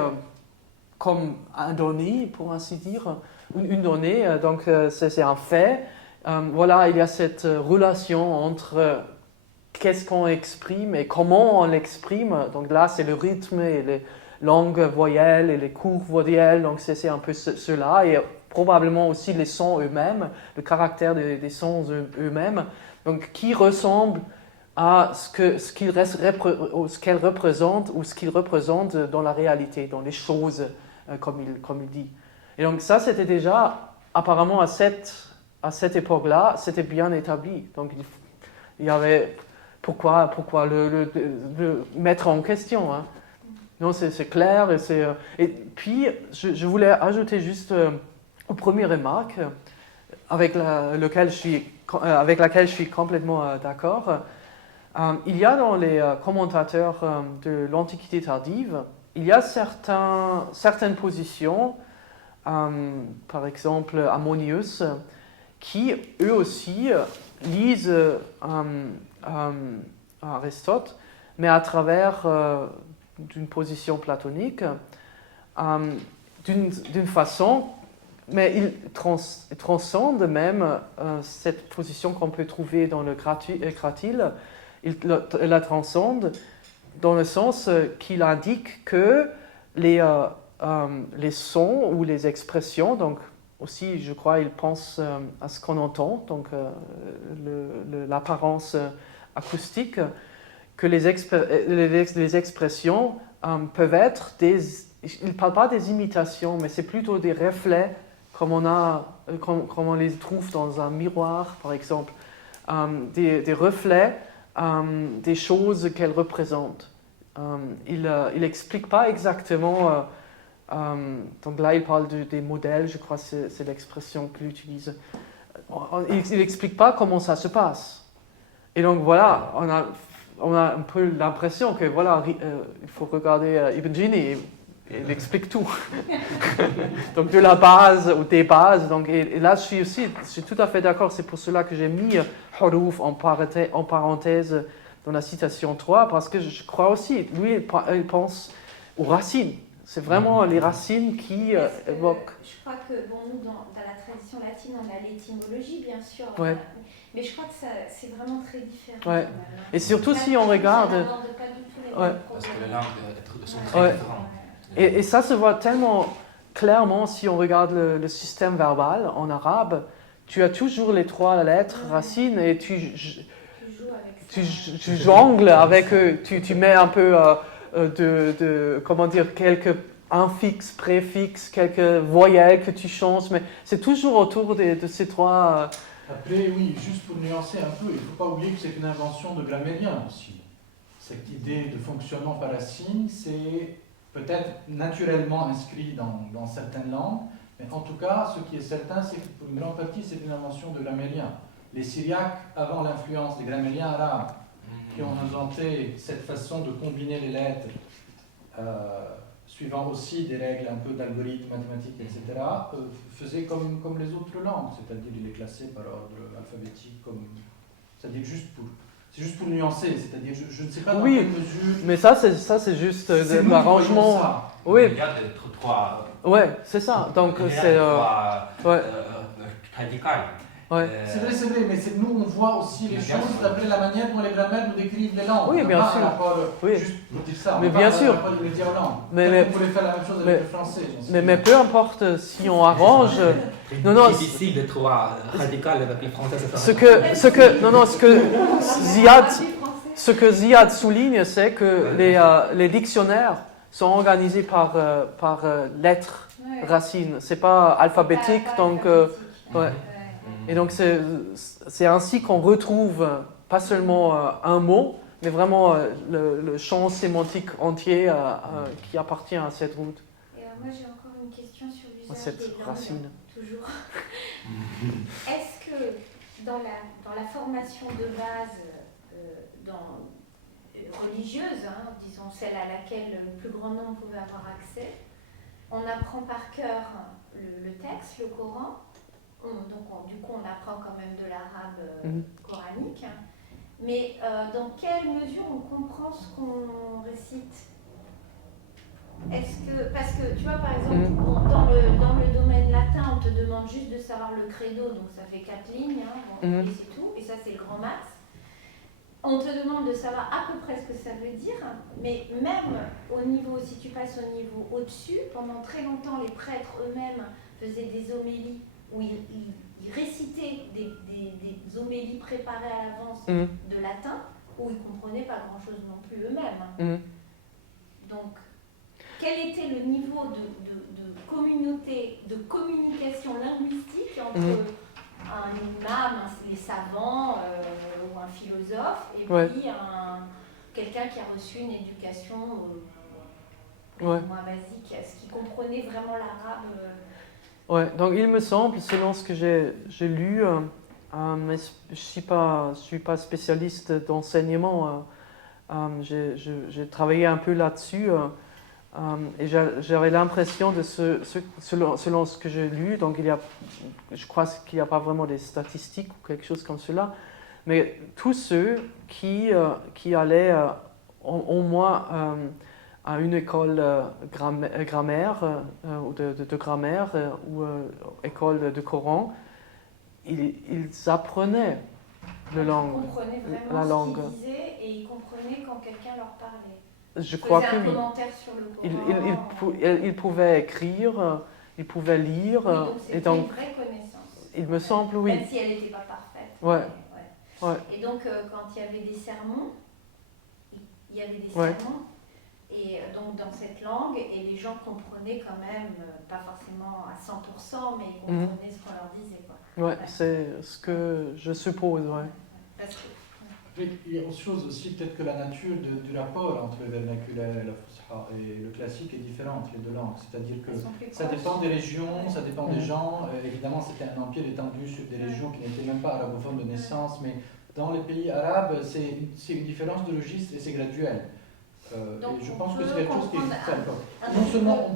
comme un donné, pour ainsi dire, une donnée, donc c'est un fait. Voilà, il y a cette relation entre qu'est-ce qu'on exprime et comment on l'exprime. Donc là, c'est le rythme et les longues voyelles et les courtes voyelles, donc c'est un peu cela. Et probablement aussi les sons eux-mêmes, le caractère des sons eux-mêmes. Donc, qui ressemble à ce qu'elle représente ou ce qu'il représente dans la réalité, dans les choses, comme il dit. Et donc, ça, c'était déjà, apparemment, à cette époque-là, c'était bien établi. Donc, il y avait pourquoi le mettre en question, hein. Non, c'est clair. Et puis, je voulais ajouter juste une première remarque avec laquelle je suis complètement d'accord. Il y a dans les commentateurs de l'Antiquité tardive, il y a certaines positions, par exemple Ammonius, qui eux aussi lisent Aristote, mais à travers d'une position platonique, d'une façon, mais ils transcendent même cette position qu'on peut trouver dans le Cratyle. Ils la transcendent dans le sens qu'il indique que les sons ou les expressions, donc aussi, je crois, il pense à ce qu'on entend, donc l'apparence acoustique, que les expressions peuvent être il ne parle pas des imitations, mais c'est plutôt des reflets, comme on les trouve dans un miroir, par exemple, des reflets des choses qu'elles représentent. Il n'explique pas exactement. Donc là, il parle des modèles, je crois que c'est l'expression qu'il utilise. Il n'explique pas comment ça se passe. Et donc voilà, on a un peu l'impression que voilà, il faut regarder Ibn Jini, il explique tout. Donc de la base ou des bases. Donc, et là, je suis tout à fait d'accord, c'est pour cela que j'ai mis Huruf en parenthèse dans la citation 3, parce que je crois aussi, lui, il pense aux racines. C'est vraiment les racines qui évoquent. Je crois que, bon, nous, dans la tradition latine, on a l'étymologie, bien sûr. Ouais. Mais je crois que c'est vraiment très différent. Ouais. Et surtout si on regarde. Ça n'aborde pas du tout les Ouais. mêmes Parce que problèmes. les langues sont très Ouais. différentes. Et ça se voit tellement clairement si on regarde le système verbal en arabe. Tu as toujours les 3 lettres racines et tu joues avec ça. tu jongles avec eux. Tu mets un peu comment dire, quelques infixes, préfixes, quelques voyelles que tu changes, mais c'est toujours autour de ces 3. Après, oui, juste pour nuancer un peu, il ne faut pas oublier que c'est une invention de Gramélien aussi. Cette idée de fonctionnement par racine, c'est peut-être naturellement inscrit dans certaines langues, mais en tout cas, ce qui est certain, c'est que pour une grande partie, c'est une invention de Gramélien. Les Syriaques, avant l'influence des Graméliens arabes, qui ont inventé cette façon de combiner les lettres, suivant aussi des règles un peu d'algorithmes mathématiques, etc., faisaient comme les autres langues, c'est-à-dire il est classé par ordre alphabétique, c'est-à-dire c'est juste pour nuancer, c'est-à-dire je ne sais pas dans Oui, quelle mesure... mais ça c'est juste c'est de nous qui l'arrangement. voyons ça. Oui, Il y a des 3. ouais, c'est ça. Donc c'est ouais. Radicales. Ouais. C'est vrai, mais nous on voit aussi les Bien choses sûr. d'après la manière dont les grammaires nous décrivent les langues. Oui, On n'a bien pas sûr. un rapport, Oui. juste pour dire ça, Mais on n'a bien pas sûr. un rapport immédiat aux langues. Mais- Peut-être qu'on pourrait faire la même chose avec le français. j'en sais Mais rien. peu importe si on arrange. Non, non, C'est difficile de trouver radical avec les Français. ce que Ziad souligne, c'est que les dictionnaires sont organisés par lettres, Ouais. racines. C'est pas alphabétique, Pas donc. alphabétique. Ouais. Et donc c'est ainsi qu'on retrouve pas seulement un mot, mais vraiment le champ sémantique entier qui appartient à cette route, Et moi j'ai encore une question sur à l'usage cette des langues, racine. toujours. Est-ce que dans la formation de base religieuse, hein, disons celle à laquelle le plus grand nombre pouvait avoir accès, on apprend par cœur le texte, le Coran, du coup on apprend quand même de l'arabe coranique, hein. Mais dans quelle mesure on comprend ce qu'on récite? Parce que tu vois par exemple, dans le domaine latin, on te demande juste de savoir le credo, donc ça fait 4 lignes, hein, et c'est tout, et ça c'est le grand max. On te demande de savoir à peu près ce que ça veut dire, mais même au niveau, si tu passes au niveau au-dessus, pendant très longtemps les prêtres eux-mêmes faisaient des homélies où ils récitaient des homélies préparées à l'avance de latin, où ils ne comprenaient pas grand-chose non plus eux-mêmes. Donc, quel était le niveau de communauté, de communication linguistique entre un imam, les savants ou un philosophe, et puis quelqu'un qui a reçu une éducation moins basique? Est-ce qu'il comprenait vraiment l'arabe? Ouais, donc il me semble, selon ce que j'ai lu, mais je suis pas spécialiste d'enseignement, j'ai travaillé un peu là-dessus, Et j'avais l'impression selon ce que j'ai lu, donc je crois qu'il n'y a pas vraiment des statistiques ou quelque chose comme cela, mais tous ceux qui allaient au moins à une école grammaire ou de grammaire ou école de Coran, ils apprenaient la langue. Ils comprenaient la vraiment langue. ce qu'ils disaient et ils comprenaient quand quelqu'un leur parlait. Je Ils crois faisaient que un oui. commentaire sur le Coran. Il pouvait écrire, il pouvait lire, Oui, donc et c'était donc une vraie connaissance. il me semble oui. Même si elle n'était pas parfaite. Ouais. Mais, Ouais. Et donc quand il y avait des sermons, il y avait des Ouais. sermons, et donc dans cette langue, et les gens comprenaient quand même, pas forcément à 100%, mais ils comprenaient ce qu'on leur disait. Quoi. Ouais, c'est ce que je suppose, ouais. Parce que, Après, il y a autre chose aussi, peut-être que la nature du rapport entre le vernaculaire et la fusha et le classique est différente, les deux langues. C'est-à-dire que elles sont plus ça proches. dépend des régions, ça dépend des gens. Évidemment, c'était un empire étendu sur des régions qui n'étaient même pas arabophones de naissance, mais dans les pays arabes, c'est une différence de registre et c'est graduel. Donc et je on pense que peut c'est quelque chose qui est comprendre très important. Non seulement on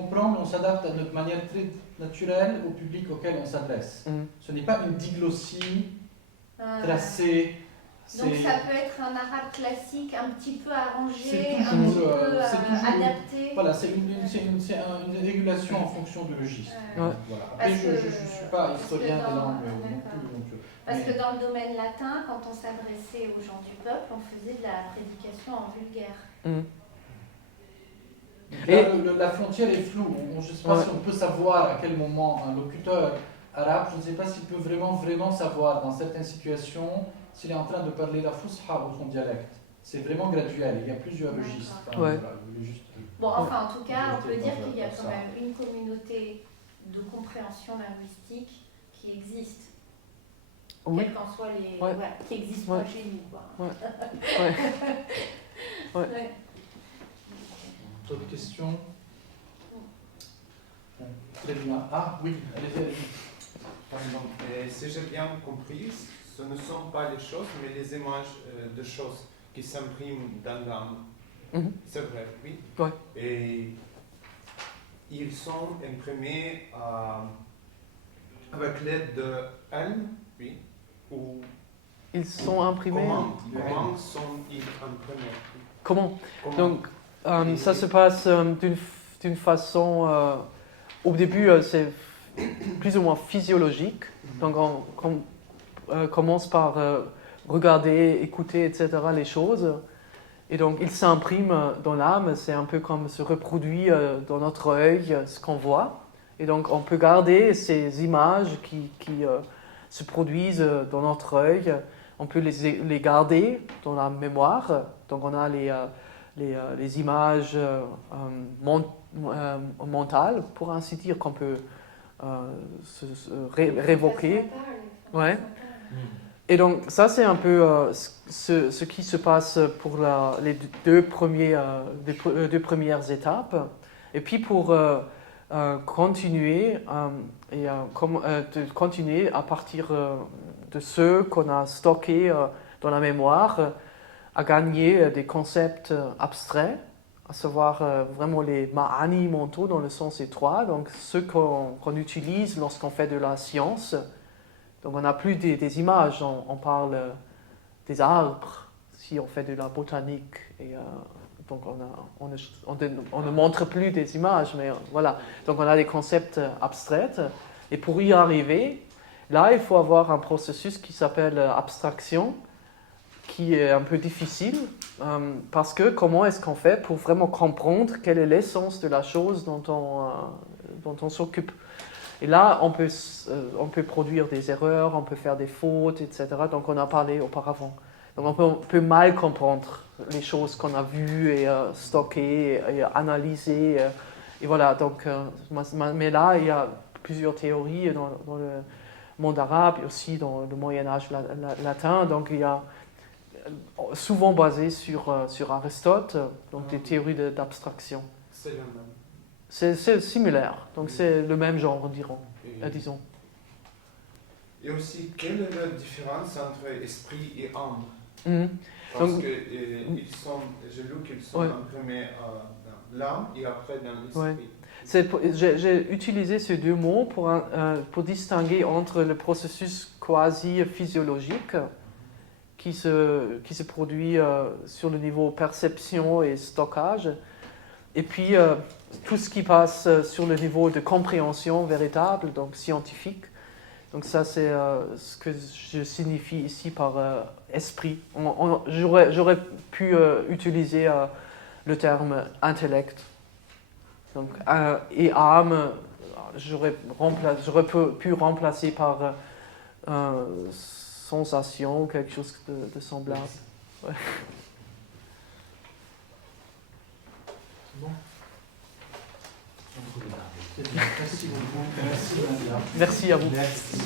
comprend, mais on s'adapte à notre manière très naturelle au public auquel on s'adresse. Ce n'est pas une diglossie tracée. Donc ça peut être un arabe classique un petit peu arrangé, c'est un petit toujours, peu c'est toujours- adapté. Voilà, c'est une régulation en fonction du registre. Ouais. Voilà. Après, Parce je que- ne suis pas parce que historien des dans- langues non d'accord. plus. Donc, Parce mais- que dans le domaine latin, quand on s'adressait aux gens du peuple, on faisait de la prédication en vulgaire. Là, la frontière est floue. Je ne sais pas Ouais. si on peut savoir à quel moment un locuteur arabe, je ne sais pas s'il peut vraiment savoir dans certaines situations s'il est en train de parler la fusha ou son dialecte. C'est vraiment graduel, il y a plusieurs D'accord. registres. Ouais. Voilà, je voulais juste- Bon, enfin, en tout cas, on peut J'étais dire dans qu'il y a ça. quand même une communauté de compréhension linguistique qui existe. Oui. Quels qu'en soient les. Ouais. Voilà, qui existe Ouais. pas chez nous. Quoi. Ouais. Ouais. Ouais. D'autres questions? Très bien. Ah oui, allez-y. Pardon, si j'ai bien compris, ce ne sont pas les choses, mais les images de choses qui s'impriment dans l'âme. Mhm. C'est vrai, oui. Ouais. Et ils sont imprimés avec l'aide de L, oui. Ou Ils sont imprimés. comment sont-ils imprimés? Comment? Comment? Donc, ça se passe d'une façon. Au début, c'est plus ou moins physiologique. Donc, on commence par regarder, écouter, etc., les choses. Et donc, il s'imprime dans l'âme. C'est un peu comme se reproduit dans notre œil ce qu'on voit. Et donc, on peut garder ces images qui se produisent dans notre œil. On peut les garder dans la mémoire. Donc, on a les images mentales, pour ainsi dire, qu'on peut révoquer. Ouais. Et donc, ça, c'est un peu ce qui se passe pour les deux premières étapes. Et puis, pour continuer, continuer à partir de ce qu'on a stocké dans la mémoire, à gagner des concepts abstraits, à savoir vraiment les ma'ani mentaux dans le sens étroit, donc ceux qu'on utilise lorsqu'on fait de la science. Donc on n'a plus des images, on parle des arbres si on fait de la botanique. Et, donc on ne montre plus des images, mais voilà. Donc on a des concepts abstraits. Et pour y arriver, là il faut avoir un processus qui s'appelle abstraction, qui est un peu difficile, parce que comment est-ce qu'on fait pour vraiment comprendre quelle est l'essence de la chose dont on s'occupe. Et là, on peut produire des erreurs, on peut faire des fautes, etc. Donc on a parlé auparavant. Donc on peut mal comprendre les choses qu'on a vues et stockées et analysées. Et voilà, donc, mais là, il y a plusieurs théories dans le monde arabe et aussi dans le Moyen-Âge latin. Donc il y a souvent basé sur Aristote, donc des théories d'abstraction. C'est le même. C'est similaire, donc c'est le même genre, disons. Et aussi, quelle est la différence entre esprit et âme? Mhm. Parce Donc- que j'ai lu qu'ils sont Ouais. imprimés l'âme et après dans l'esprit. Ouais. J'ai utilisé ces deux mots pour distinguer entre le processus quasi-physiologique qui se produit sur le niveau perception et stockage, et puis tout ce qui passe sur le niveau de compréhension véritable, donc scientifique. Donc ça, c'est ce que je signifie ici par esprit. J'aurais pu utiliser le terme intellect. Donc, et âme, j'aurais pu remplacer par sensation ou quelque chose de semblable. Ouais. Bon. Merci beaucoup. Merci, Nadia. Merci à vous. Merci.